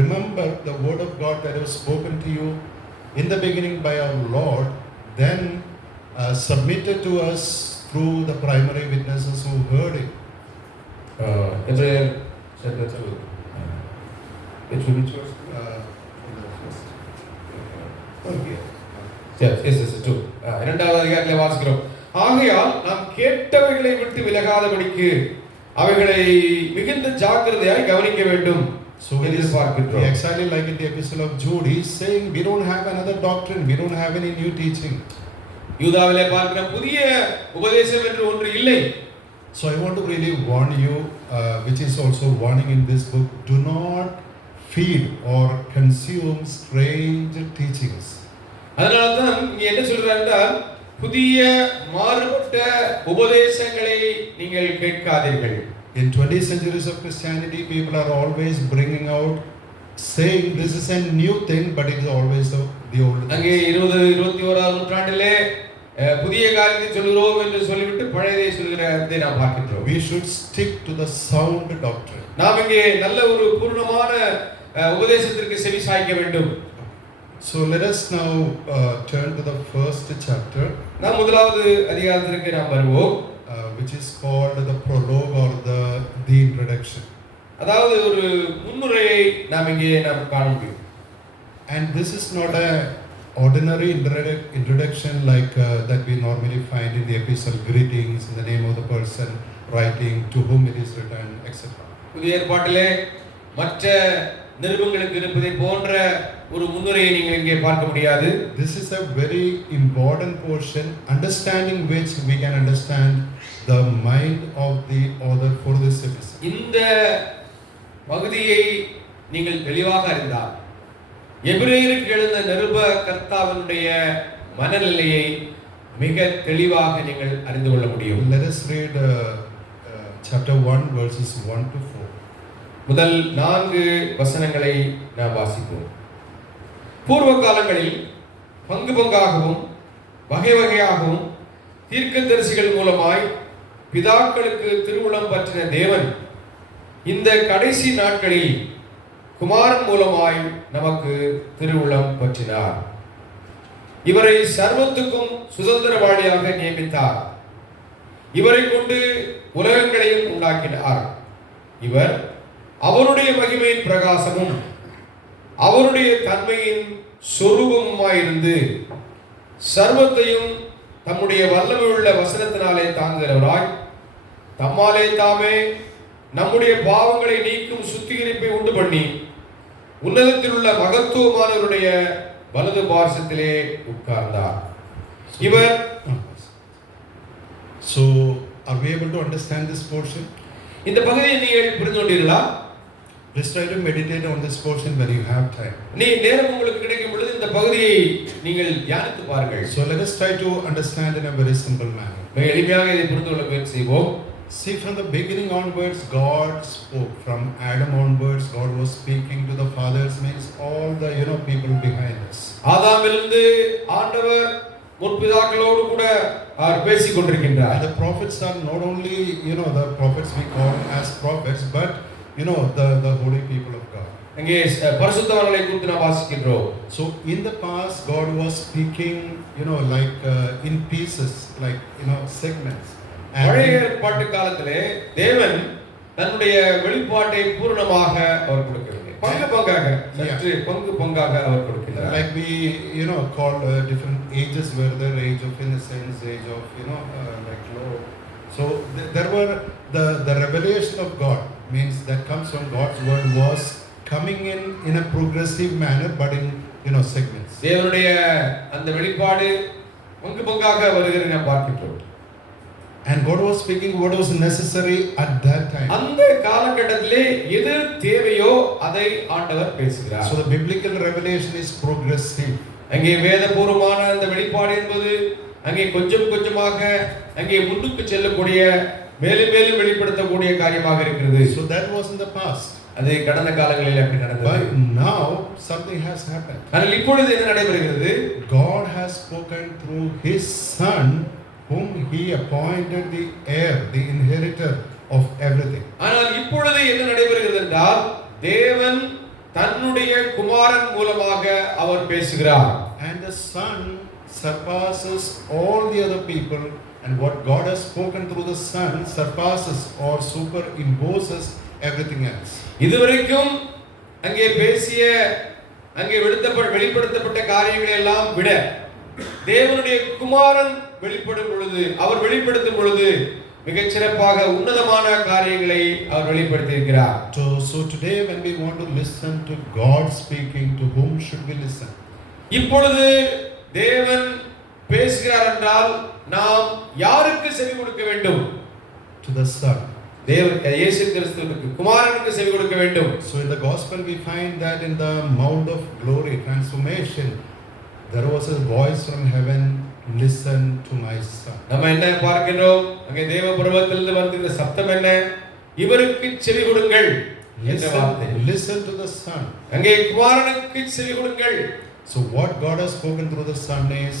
remember the word of God that was spoken to you in the beginning by our Lord, then submitted to us through the primary witnesses who heard it. Ebraier chapter 2. Which verse? Okay. Yes, 2. இரண்டாவது அதிகாரத்திலே வாசிக்கிறோம். ஆகையால் நாம் கேட்டவைகளை விட்டு விலகாதபடிக்கு அவைகளை மிகுந்த ஜாக்கிரதையாய் கவனிக்க வேண்டும். So it is exactly like in the epistle of Jude, he is saying we don't have another doctrine, we don't have any new teaching. யூதாவிலே பார்க்கிற புதிய உபதேசம் என்று ஒன்று இல்லை. So I want to really warn you, which is also warning in this book, do not feed or consume strange teachings. அதனால தான் இங்க என்ன சொல்றார் என்றால் புதிய மாறுபட்ட உபதேசங்களை நீங்கள் கேட்காதீர்கள். In 20 centuries of Christianity, people are always bringing out saying this is a new thing, but it is always the old thing. அங்கே 20 21ஆம் நூற்றாண்டிலே புதிய காரியத்தை சொல்கிறோம் என்று சொல்லிவிட்டு பழையதை சொல்கிறதை நாம் பார்க்கிறோம். We should stick to the sound doctrine. நாம் இங்கே நல்ல ஒரு பூர்ணமான உபதேசத்திற்கு செவி சாய்க்க வேண்டும். So let us now turn to the first chapter. நாம் முதலாவது அதிகாரத்திற்கு நாம் வருவோம். Which is called the prologue or the introduction. அதாவது ஒரு முன்னுரையை நாம் இங்கே காண முடியும். And this is not a ordinary introduction like that we normally find in the epistle, greetings in the name of the person writing, to whom it is written, etc. புதிய ஏற்பாட்டிலே மற்ற நிருபங்களுக்கு இருப்பதை போன்ற ஒரு முன்னுரையை நீங்கள் இங்கே பார்க்க முடியாது. This is a very important portion, understanding which we can understand the mind of the author for this epistle. இந்த பகுதியை நீங்கள் தெளிவாக அறிந்தால் எபிரேயருக்கு எழுதின நிருப கர்த்தாவினுடைய மனநிலையை மிக தெளிவாக நீங்கள் அறிந்து கொள்ள முடியும். Let us read chapter 1 verses 1 to 4. முதல் 4 வசனங்களை நாம் வாசிப்போம். பூர்வ காலங்களில் பங்கு பங்காகவும் வகை வகையாகவும் தீர்க்கதரிசிகள் மூலமாய் பிதாக்களுக்கு திருவுளம் பற்றின தேவன் இந்த கடைசி நாட்களில் குமாரன் மூலமாய் நமக்கு திருவுளம் பற்றினார். இவரை சர்வத்துக்கும் சுதந்திரவாளியாக நியமித்தார். இவரை கொண்டு உலகங்களையும் உண்டாக்கினார். இவர் அவருடைய மகிமையின் பிரகாசமும் அவருடைய தன்மையின் சொரூபமுமாயிருந்து சர்வத்தையும் தம்முடைய வல்லமையுள்ள வசனத்தினாலே தாங்குகிறவராய் தம்மாலே தாமே நம்முடைய பாவங்களை நீக்கும் சுத்திகரிப்பை உண்டு பண்ணி உன்னதத்தில் உள்ள மகத்துவமானவருடைய வலது பார்சத்திலே உட்கார்ந்தார். இவர் So, are we able to understand this portion? இந்த பகுதியை நீங்கள் புரிந்து கொண்டீர்களா? Just try to meditate on this portion when you have time. நீ நேரம் உங்களுக்கு கிடைக்கும் பொழுது இந்த பகுதியை நீங்கள் தியானித்து பாருங்கள். So let us try to understand in a very simple manner. மிக எளிமையாக இதை புரிந்து கொள்ள முயற்சி செய்வோம். See, from the beginning onwards, God spoke. From Adam onwards, God was speaking to the fathers, means all the people behind us. ஆதாமிலிருந்து ஆண்டவர் முற்பிதாக்களோடு கூட அவர் பேசிக் கொண்டிருக்கின்றார். And the prophets are not only the prophets we call as prophets, but the holy people of God. அங்கே பரிசுத்தவான்களை குறித்து நாம் வாசிக்கின்றோம். So in the past, God was speaking like in pieces, like segments. பழைய ஏற்பாட்டு காலத்திலே தேவன் தன்னுடைய வெளிப்பாட்டை பூரணமாக அவர் கொடுக்கவில்லை. பங்கு பங்காக அவர் கொடுக்கிறார். Like we call different ages, were there age of innocence, age of like law. So there were the revelation of God, means that comes from God's word, was coming in a progressive manner, but in segments. தேவனுடைய அந்த வெளிப்பாடு பங்கு பங்காக வருகிறது நாம் பார்க்கிறோம். And God was speaking what was necessary at that time. அந்த காலகட்டத்திலே எது தேவையோ அதை ஆண்டவர் பேசுகிறார். So the biblical revelation is progressive. அங்கே வேதபூர்வமான அந்த வெளிப்பாடு என்பது அங்கே கொஞ்சம் கொஞ்சமாக அங்கே முன்னுக்கு செல்லக்கூடிய மேலும் மேலும் வெளிப்படுத்தக்கூடிய காரியமாக இருக்கிறது. So that was in the past. அது கடந்த காலங்களில் அப்படி நடந்தது. But now something has happened. ஆனால் இப்பொழுது என்ன நடைபெறுகிறது? God has spoken through his son, whom he appointed the heir, the inheritor of everything. ஆனால் இப்பொழுது என்ன நடைபெறுகிறது என்றால் தேவன் தன்னுடைய குமாரன் மூலமாக அவர் பேசுகிறார். And the son surpasses all the other people, and what God has spoken through the son surpasses or superimposes everything else. இதுவரைக்கும் அங்கே பேசிய அங்கே வெளிப்படுத்தப்பட்ட காரியங்களை எல்லாம் விட தேவனுடைய குமாரன் வெளிப்படும் பொழுது அவர் வெளிப்படுத்தும் பொழுது மிகச் சிறப்பாக உன்னதமான காரியங்களை அவர் வெளிப்படுத்தி இருக்கிறார். So today when we want to listen to God speaking, to whom should we listen? இப்பொழுது தேவன் பேசுகிறார் என்றால் நாம் யாருக்கு செவி கொடுக்க வேண்டும்? To the son. தேவன் இயேசு கிறிஸ்துவுக்கு குமாரனுக்கு செவி கொடுக்க வேண்டும். So in the gospel we find that in the Mount of Glory transformation there was a voice from heaven, listen to my son. நம்ம என்ன பார்க்கிறோம்? அங்கே தேவ பரலோகத்திலிருந்து வந்த சத்தம் என்ன? இவருக்கு செவி கொடுங்கள் என்ற வார்த்தை. Listen to the son. அங்கே குமாரனுக்கு செவி கொடுங்கள். So what God has spoken through the son is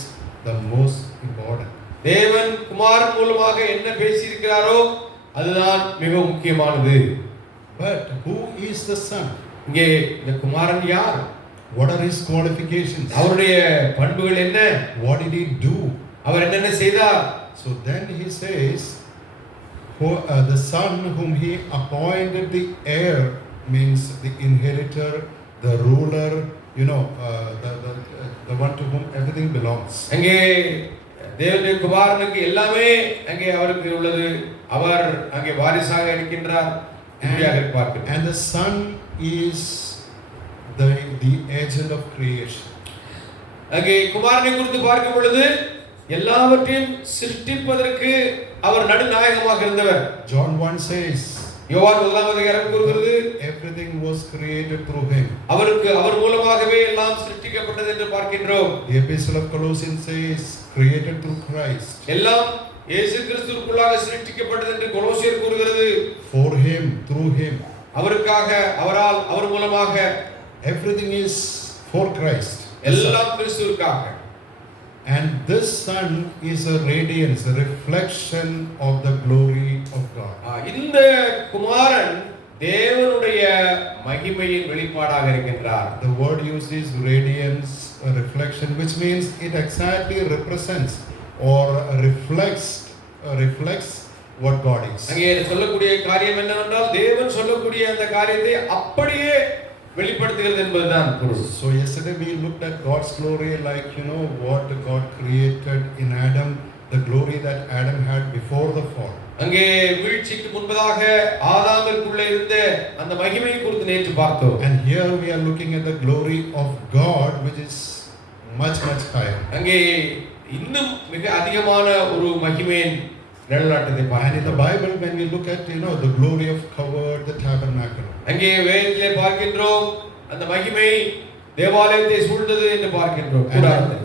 the most important. தேவன் குமாரன் மூலமாக என்ன பேசி இருக்கிறாரோ அதுதான் மிக முக்கியமானது. But who is the son? இங்கே இந்த குமாரன் யார்? What are his qualifications? அவருடைய பண்புகள் என்ன? What did he do? அவர் என்னென்ன செய்தார்? So then he says the son whom he appointed the heir, means the inheritor, the ruler, the one to whom everything belongs. அங்கே தேவனுடைய குமாரனுக்கு எல்லாமே அங்கே அவருக்கு உள்ளது. அவர் அங்கே வாரிசாக இருக்கின்றார். And the son is the agent of creation. அங்கே குமாரனை குறித்து பார்க்கும் பொழுது எல்லாவற்றையும் சிருஷ்டிப்பதற்கு அவர் நடுநாயகமாக இருந்தவர். John 1 says, யோவான் 1ஆம் அதிகாரம் கூறுகிறது, everything was created through him. அவர் மூலமாகவே எல்லாம் சிருஷ்டிக்கப்பட்டது என்று பார்க்கின்றோம். The epistle of Colossians says, created through Christ. எல்லாம் இயேசு கிறிஸ்துவுக்குள்ளாக சிருஷ்டிக்கப்பட்டது என்று கொலோசியர் கூறுகிறது. For him, through him. அவருக்காக, அவரால், அவர் மூலமாக. Everything is for Christ. எல்லாம் கிறிஸ்துவுக்காக. And this son is a radiance, a reflection of the glory of God. இந்த குமாரன் மகிமையின் வெளிப்பாடாக இருக்கின்றார். The word used is radiance, a reflection, which means it exactly represents or reflects what God is. அங்கே சொல்லக்கூடிய காரியம் என்னவென்றால் தேவன் சொல்லக்கூடிய அந்த காரியத்தை அப்படியே வெளிப்படுத்துகிறது என்பதுதான் பொருள். So yesterday we looked at God's glory like what God created in Adam, the glory that Adam had before the fall. அங்கே வீழ்ச்சிக்கு முன்பதாக ஆதாமிற்குள்ளே இருந்த அந்த மகிமையை குறித்து நேற்று பார்த்தோம். And here we are looking at the glory of God, which is much higher. அங்கே இன்னும் மிக அதிகமான ஒரு மகிமையின் நிழலாட்டத்தை And in பார்க்கிறோம். the Bible, when we look at the glory of covered the tabernacle. அங்கே வேதத்திலே பார்க்கின்றோம் அந்த மகிமை தேவாலயத்தை சூழ்ந்தது என்று பார்க்கின்றோம்.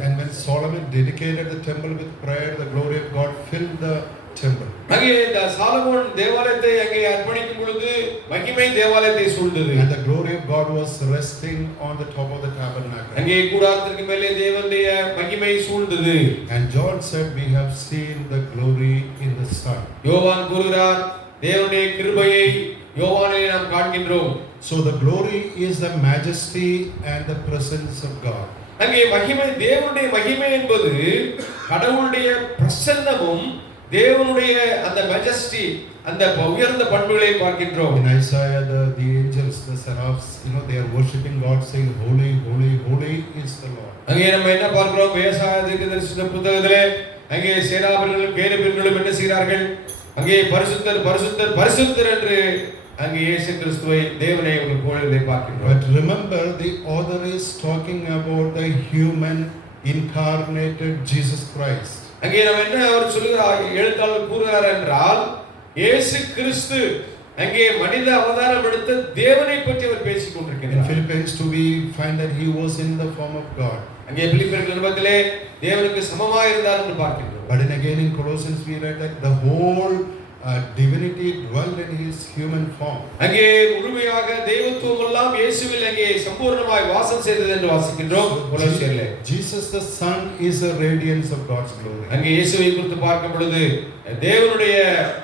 And when Solomon dedicated the temple with prayer, the glory of God filled the temple. அங்கே இந்த சாலமோன் தேவாலயத்தை அங்கே அர்ப்பணிக்கும் பொழுது மகிமை தேவாலயத்தை சூழ்ந்தது. And the glory of God was resting on the top of the tabernacle. அங்கே கூடாரத்திற்கு மேலே தேவனுடைய மகிமை சூழ்ந்தது. And John said, we have seen the glory in the Son. யோவான் கூறுகிறார் தேவனுடைய கிருபையை யோவானிலே நாம் காண்கின்றோம். So the glory is the majesty and the presence of God. அங்கே மகிமை தேவனுடைய மகிமை என்பது கடவுளுடைய பிரசன்னமும் தேவனுடைய அந்த மெஜஸ்டி அந்த உயர்ந்த பண்புகளை பார்க்கின்றோம். In Isaiah, the angels, the seraphs, they are worshiping God, saying, holy, holy, holy is the Lord. அங்கே நம்ம என்ன பார்க்கிறோம்? ஏசாயா தீர்க்கதரிசன புத்தகத்திலே அங்கே சேராபர்களும் கேருபீன்களும் என்ன செய்கிறார்கள்? அங்கே பரிசுத்தர் பரிசுத்தர் பரிசுத்தர் என்று அங்கே இயேசு கிறிஸ்துவை தேவனை அவர்கள் புகழ்வதை பார்க்கிறோம். But remember, the author is talking about the human incarnated Jesus Christ. அங்கே நம்ம என்ன அவர் சொல்லுகிறார், எழுத்தாளர் கூறுகிறார் என்றால் இயேசு கிறிஸ்து அங்கே மனித அவதாரம் எடுத்த தேவனை பற்றி அவர் பேசிக் In கொண்டிருக்கிறார். Philippians 2 we find that he was in the form of God. அங்கே பிலிப்பியர் நிருபத்திலே தேவனுக்கு சமமாக இருந்தார் என்று பார்க்கிறோம். But then again in Colossians we read that the whole divinity dwelled in his human form. அங்கே முழுமையாக தெய்வத்துவம் எல்லாம் இயேசுவில் அங்கே சம்பூர்ணமாய் வாசம் செய்தது என்று வாசிக்கின்றோம் கொலோசியரிலே. Jesus the Son is a radiance of God's glory. அங்கே இயேசுவை குறித்து பார்க்கும் பொழுது தேவனுடைய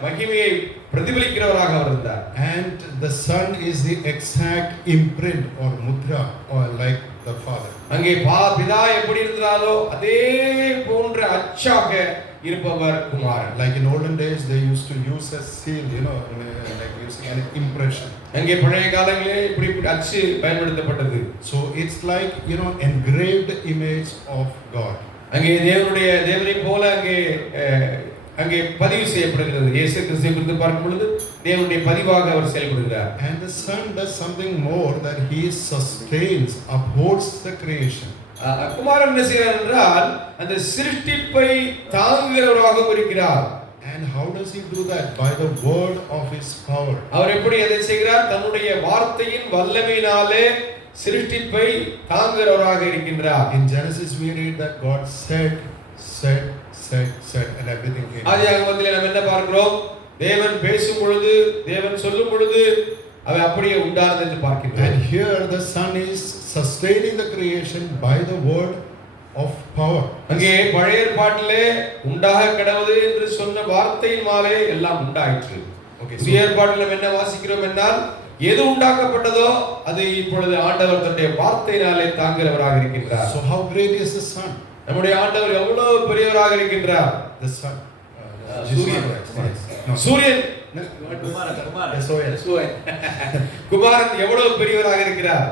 மகிமையை பிரதிபலிக்கிறவராக அவர் இருந்தார். And the Son is the exact imprint or mudra or like the Father. அங்கே பிதா எப்படி இருந்தாரோ அதே போன்ற அச்சாக இருப்பவர் குமாரன். Like in olden days they used to use a seal, like using an impression. அங்கே பழைய காலங்களிலே இப்படி அச்சு பயன்படுத்தப்பட்டது. So it's like engraved image of God. அங்கே தேவனை போல அங்கே பதிவு செய்யப்படுகிறது. இயேசு கிறிஸ்துவை குறித்து பார்க்கும் பொழுது தேவனுடைய பதிவாக அவர் செயல்படுகிறார். And the Son does something more, that he sustains, upholds the creation. குமாரன் என்ன செய்கிறார் என்றால் அந்த சிருஷ்டிப்பை தாங்குகிறவராக இருக்கிறார். And how does he do that? By the word of his power. அவர் எப்படி அதை செய்கிறார்? தன்னுடைய வார்த்தையின் வல்லமையினாலே சிருஷ்டிப்பை தாங்குகிறவராக இருக்கின்றார். In Genesis we read that God said and everything came. ஆதியாகமத்திலே நாம் என்ன பார்க்கிறோம்? தேவன் பேசும் பொழுது, தேவன் சொல்லும் பொழுது அவை அப்படியே உண்டானது என்று பார்க்கிறோம். And here the Son is sustaining the creation by the word of power. அங்கே பழைய ஏற்பாட்டிலே உண்டாக கடவுது என்று சொன்ன வார்த்தையினாலே எல்லாம் உண்டாயிற்று. புதிய ஏற்பாட்டில் நாம் என்ன வாசிக்கிறோம் என்றால் எது உண்டாக்கப்பட்டதோ அது இப்பொழுது ஆண்டவர் தன்னுடைய வார்த்தையினாலே தாங்குகிறவராக இருக்கின்றார். So how great is the Son? நம்முடைய ஆண்டவர் எவ்வளவு பெரியவராக இருக்கின்றார். The Son. சூரியன் குமாரன் எவ்வளவு பெரியவராக இருக்கிறார்.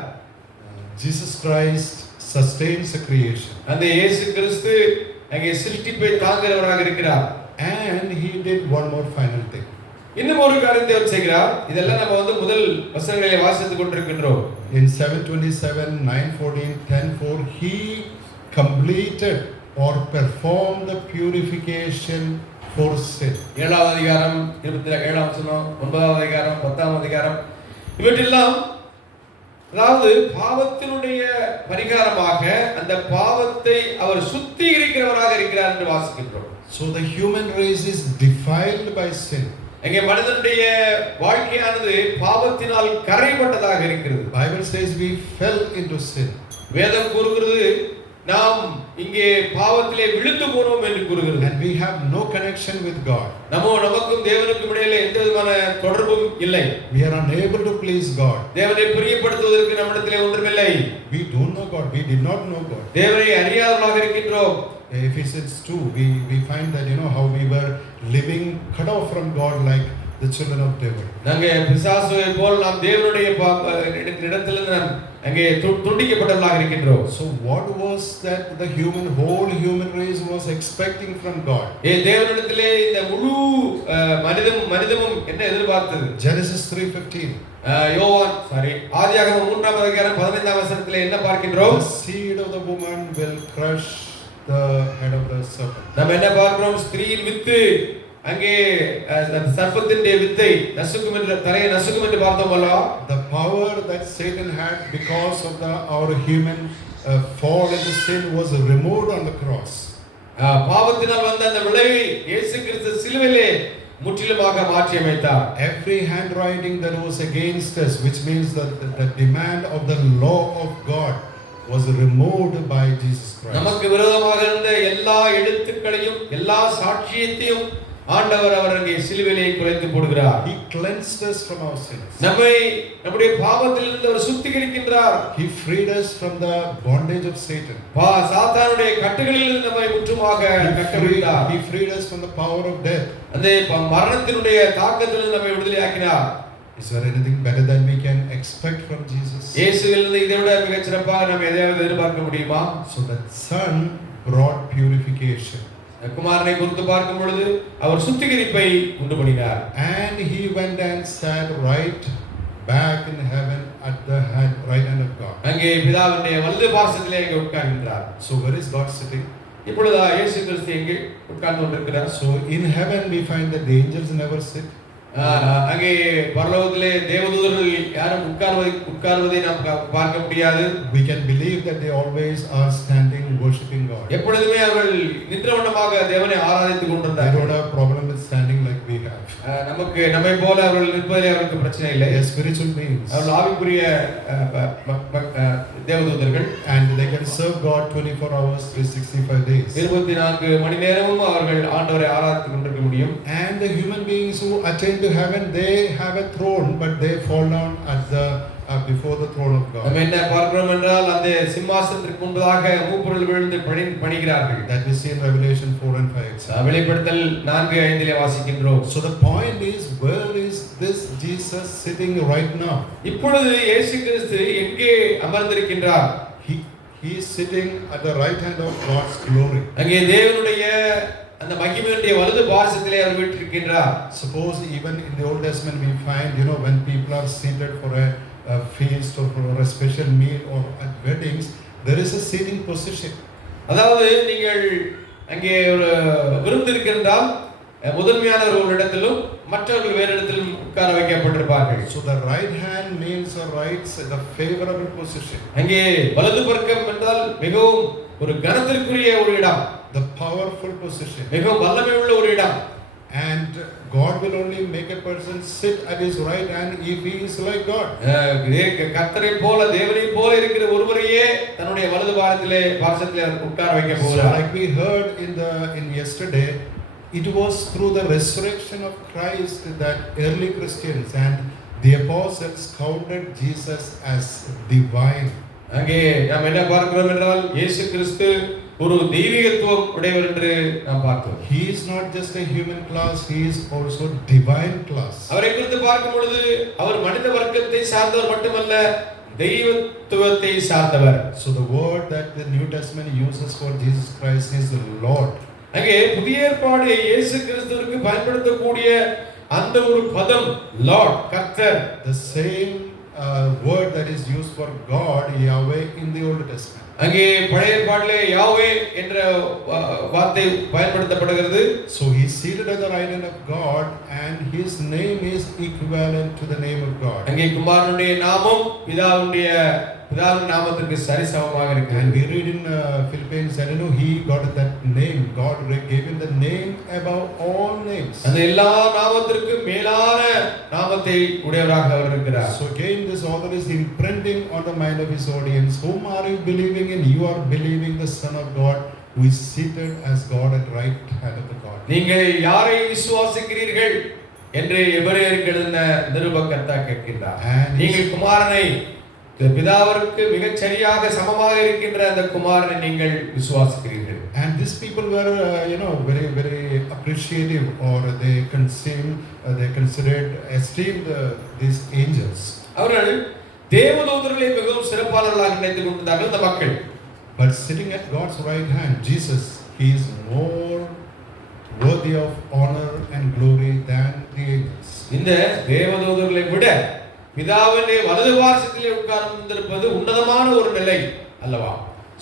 Jesus Christ sustains the creation. அந்த இயேசு கிறிஸ்து அங்கே சிருஷ்டிப்பை தாங்குகிறவராக இருக்கிறார். And he did one more final thing. இன்னும் ஒரு காரியத்தை அவர் செய்கிறார். இதெல்லாம் நம்ம முதல் வசனங்களை வாசித்துக் கொண்டிருக்கின்றோம். In 7:27, 9:14, 10:4 he completed or performed the purification for sin. 7வது அதிகாரம் 27ஆம் வசனம், 9வது அதிகாரம் 10ஆம் அதிகாரம் இவற்றெல்லாம் அதாவது பாவத்தினுடைய பரிகாரமாக அந்த பாவத்தை அவர் சுத்திகரிக்கிறவராக இருக்கிறார் என்று வாசிக்கின்றோம். So the human race is defiled by sin. அங்கே மனிதனுடைய வாழ்க்கையானது பாவத்தினால் கரைப்பட்டதாக இருக்கிறது. Bible says we fell into sin. வேதம் கூறுகிறது நாம் இங்கே பாவத்திலே விழுந்து போனோம் என்று கூறுகிறது. And we have no connection with God. நமக்கும் தேவனுக்கும் இடையிலே எந்த விதமான தொடர்பும் இல்லை. We are unable to please God. தேவனை பிரியப்படுத்துவதற்கு நம்மிடத்திலே ஒன்றுமில்லை. We don't know God. We did not know God. தேவனை அறியாதவர்களாக இருக்கின்றோம். Ephesians 2, we find that, how we were living cut off from God like the children of David. நாங்க பிசாசுவை போல் நாம் தேவனுடைய இடத்திலிருந்து நாம் அங்கே துண்டிக்கப்பட்டவர்களாக இருக்கின்றோம். So what was that the whole human race was expecting from God? தேவனிடத்திலே இந்த முழு மனிதமும் என்ன எதிர்பார்த்தது? Genesis 3:15. ஆதியாகமம் 3ஆம் அதிகாரம் 15ஆம் வசனத்திலே என்ன பார்க்கின்றோம்? The seed of the woman will crush the head of the serpent. நாம் என்ன பார்க்கிறோம்? ஸ்திரீயின் வித்து அங்கே சர்ப்பத்தின் வித்தை நசுக்கும் என்று தலையை நசுக்கும் என்று பார்த்தோம் அல்லவா? The power that Satan had because of our human fall into sin was removed on the cross. பாவத்தினால் வந்த அந்த விளைவை இயேசு கிறிஸ்து சிலுவையிலே முற்றிலுமாக மாற்றி அமைத்தார். Every handwriting that was against us, which means that the demand of the law of God was removed by Jesus Christ. நமக்கு விரோதமாக இருந்த எல்லா எழுத்துக்களையும் எல்லா சாட்சியத்தையும் ஆண்டவர் அங்கே சிலுவையிலே குறைத்து போடுகிறார். He cleansed us from our sins. நம்முடைய பாவத்திலிருந்து அவர் சுத்திகரிக்கின்றார். He freed us from the bondage of Satan. சாத்தானுடைய கட்டுகளிலிருந்து நம்மை முற்றுமாக கட்டவிழ்த்தார். He freed us from the power of death. அந்த மரணத்தினுடைய தாக்கத்திலிருந்து நம்மை விடுதலையாக்கினார். Is there anything better than we can expect from Jesus? இயேசுவிலிருந்து இதைவிட மிகச் சிறப்பாக நாம் எதையாவது எதிர்பார்க்க முடியுமா? So that Son brought purification. குமாரனை குறித்து பார்க்கும் பொழுது அவர் சுத்திகரிப்பை உண்டு பண்ணினார். And he went and sat right back in heaven at the right hand of God. அங்கே பிதாவினுடைய வலது பார்சத்திலே அங்கே உட்கார்ந்தார். So where is God sitting? இப்பொழுது இயேசு கிறிஸ்து எங்கே உட்கார்ந்து கொண்டிருக்கிறார்? So in heaven we find that the angels never sit. அங்கே பரலோகத்திலே தேவதூதர்கள் யாரும் உட்கார்வதை நாம் பார்க்க முடியாது. We can believe that they always are standing worshiping God. எப்பொழுதுமே அவர்கள் நின்றவண்ணமாக தேவனை ஆராதித்துக் கொண்டிருந்தார்கள். They don't have problem with standing like we have. நம்மை போல அவர்கள் நிற்பதிலே அவர்களுக்கு பிரச்சனை இல்லை. They are spiritual beings. அவர்கள் ஆவிக்குரிய தேவதூதர்கள். And they can serve God 24 hours 365 days. 24 மணி நேரமும் அவர்கள் ஆண்டவரை ஆராதித்துக் கொண்டிருக்க முடியும். And the human beings who attain to heaven, they have a throne, but they fall down at the before the throne of God. நம்ம என்ன பார்க்கிறோம் என்றால் அந்த சிம்மாசனத்திற்கு முன்பதாக மூப்பர்கள் விழுந்து பணிகிறார்கள். That we see in Revelation 4 and 5. வெளிப்படுத்தல் 4:5 வாசிக்கின்றோம். So the point is, where is this Jesus sitting right now? இப்பொழுது இயேசு கிறிஸ்து எங்கே அமர்ந்திருக்கின்றார்? He is sitting at the right hand of God's glory. அங்கே தேவனுடைய அந்த மகிமையுடைய வலது பார்சத்திலே அவர் வீற்றிருக்கின்றார். Suppose even in the Old Testament we find, when people are seated for a feast or for a special meal or at weddings, there is a seating position. அதாவது நீங்கள் அங்கே ஒரு விருந்து இருக்கின்றால் முதன்மையானவர் ஒரு இடத்திலும் மற்றவர்கள் வேறு இடத்திலும் உட்கார வைக்கப்பட்டிருப்பார்கள். So the right hand means the favorable position. அங்கே வலது பக்கம் என்றால் மிகவும் ஒரு கனத்திற்குரிய ஒரு இடம். The powerful position. மிகவும் வல்லமை உள்ள ஒரு இடம். And God will only make a person sit at his right hand if he is like God. கர்த்தரை போல தேவனை போல இருக்கிற ஒருவரையே தன்னுடைய வலது பார்சத்திலே உட்கார வைக்க போகிறார். So like we heard in yesterday, it was through the resurrection of Christ that early Christians and the apostles counted Jesus as divine. அங்கே நாம் என்ன பார்க்கிறோம் என்றால் இயேசு கிறிஸ்து ஒரு தெய்வீகத்துவம் உடையவர் என்று நாம் பார்த்தோம். He is not just a human class, he is also divine class. அவரை குறித்து பார்க்கும் பொழுது அவர் மனித வர்க்கத்தை சார்ந்தவர் மட்டுமல்ல, தெய்வத்துவத்தை சார்ந்தவர். So the word that the New Testament uses for Jesus Christ is the Lord. அங்கே புதிய ஏற்பாடு இயேசு கிறிஸ்துவுக்கு பயன்படுத்தக்கூடிய அந்த ஒரு பதம் லார்ட், கர்த்தர். The same word that is used for God, Yahweh, in the Old Testament. அங்கே பழைய ஏற்பாட்டிலே யாவே என்ற வார்த்தை பயன்படுத்தப்படுகிறது. So he is seated at the right hand of God and his name is equivalent to the name of God. அங்கே குமாரனுடைய நாமம் பிதாவுடைய நாமத்துக்கு சரிசமமாக இருக்கிறது. And we read in Philippians that he got that name. God gave him the name above all names. அந்த எல்லா நாமத்திற்கும் மேலான நாமத்தை உடையவராக அவர் இருக்கிறார். So again this author is imprinting on the mind of his audience, whom are you believing believing in, you are believing the Son of God who is seated as God at right hand of the God. நீங்கள் யாரை விசுவாசிக்கிறீர்கள் என்று எபிரேயருக்கு எழுதின நிருபக்கர்த்தா கேட்கிறார். நீங்கள் குமாரனை பிதாவிற்கு மிகச் சரியாக சமமாக இருக்கின்ற அந்த குமாரனை நீங்கள் விசுவாசிக்கிறீர்கள். And these people were very very appreciative, or they considered esteemed these angels. அவர்கள் தேவதூதர்களை மிகவும் சிறப்பானவர்களாக நினைத்துக் கொண்டிருந்தார்கள் இந்த மக்கள். But sitting at God's right hand, Jesus, he is more worthy of honor and glory than the angels. இந்த தேவதூதர்களை விட பிதாவினுடைய வலது பார்சத்திலே உட்கார்ந்திருப்பது உன்னதமான ஒரு நிலை அல்லவா?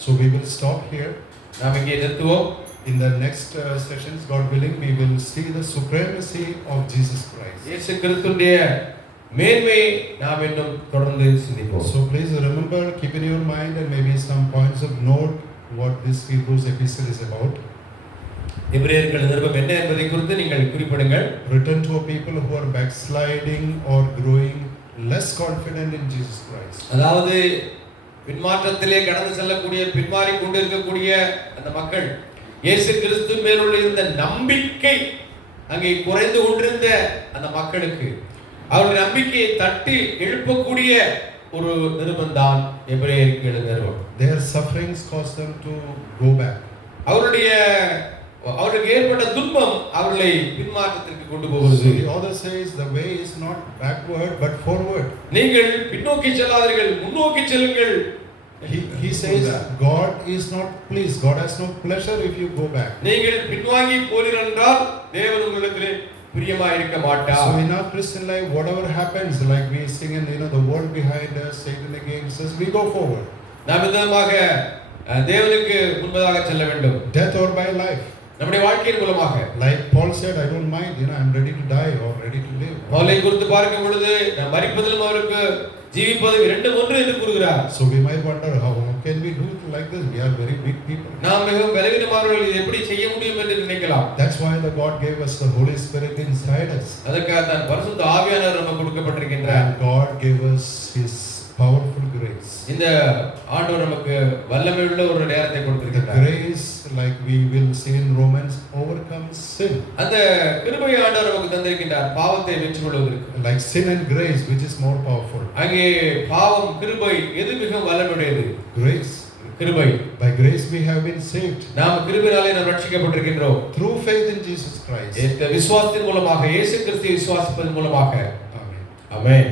So we will stop here. நாம் இங்கே நிறுத்துவோம். In the next sessions, God willing, we will see the supremacy of Jesus Christ. இயேசு கிறிஸ்துவினுடைய மேன்மையை நாம் இன்னும் தொடர்ந்து சிந்திப்போம். So please remember, keep in your mind and maybe some points of note what this Hebrews epistle is about. எபிரேயர்கள் நிருபம் என்ன என்பதை குறித்து நீங்கள் குறிப்பிடுங்கள். Written to a people who are backsliding or growing less confident in Jesus Christ. அதாவது பின்மாற்றத்திலே கடந்து செல்லக்கூடிய பின்மாறி கொண்டிருக்கக்கூடிய அந்த மக்கள் இயேசு கிறிஸ்து மேலுள்ள இந்த நம்பிக்கை அங்கே குறைந்து கொண்டிருந்த அந்த மக்களுக்கு அவருடைய நம்பிக்கையை தட்டி எழுப்பக்கூடிய ஒரு நிருபம்தான் எபிரேயருக்கு எழுதின நிருபம். Their sufferings caused them to go back. அவர்களுக்கு ஏற்பட்ட துன்பம் அவர்களை பின்மாற்றத்திற்கு கொண்டு போகிறது. The author says the way is not backward but forward. நீங்கள் பின்னோக்கி செல்லாதீர்கள், முன்னோக்கி செல்லுங்கள். He says God is not pleased. God has no pleasure if you go back. நீங்கள் பின்வாங்கி போறீர்கள் என்றால் தேவன் உங்களிடத்திலே பிரியமாய் இருக்க மாட்டார். So in our Christian life, whatever happens, like we sing in the world behind us, Satan against us, we go forward. நாம் விதமாக தேவனுக்கு முன்பதாக செல்ல வேண்டும். Death or by life. நம்முடைய வாழ்க்கையின் மூலமாக. Like Paul said, I don't mind, I'm ready to die or ready to live. பவுலை குறித்து பார்க்கும் பொழுது மரிப்பதிலும் அவருக்கு ஜீவிப்பதும் இரண்டும் ஒன்று என்று கூறுகிறார். So we might wonder how can we do it like this? We are very weak people. நாம் மிகவும் பலவீனமானவர்கள், இதை எப்படி செய்ய முடியும் என்று நினைக்கலாம். That's why the God gave us the Holy Spirit inside us. அதற்காக தான் பரிசுத்த ஆவியானவர் நமக்கு கொடுக்கப்பட்டிருக்கிறார். And God gave us his powerful grace. இந்த ஆண்டவர் நமக்கு வல்லமை உள்ள ஒரு நேரத்தை கொடுத்திருக்கிறார். Grace, like we will see in Romans, overcomes sin. அந்த கிருபையை ஆண்டவர் நமக்கு தந்திருக்கிறார் பாவத்தை வெற்றி கொள்வதற்கு. Like sin and grace, which is more powerful. அங்கே பாவம் கிருபை எது மிக வல்லமையுடையது? Grace. கிருபை. By grace we have been saved. நாம் கிருபையாலே நாம் ரட்சிக்கப்பட்டிருக்கிறோம். Through faith in Jesus Christ. இந்த விசுவாசத்தின் மூலமாக, இயேசு கிறிஸ்துவை விசுவாசிப்பதன் மூலமாக. Amen. ஆமென்.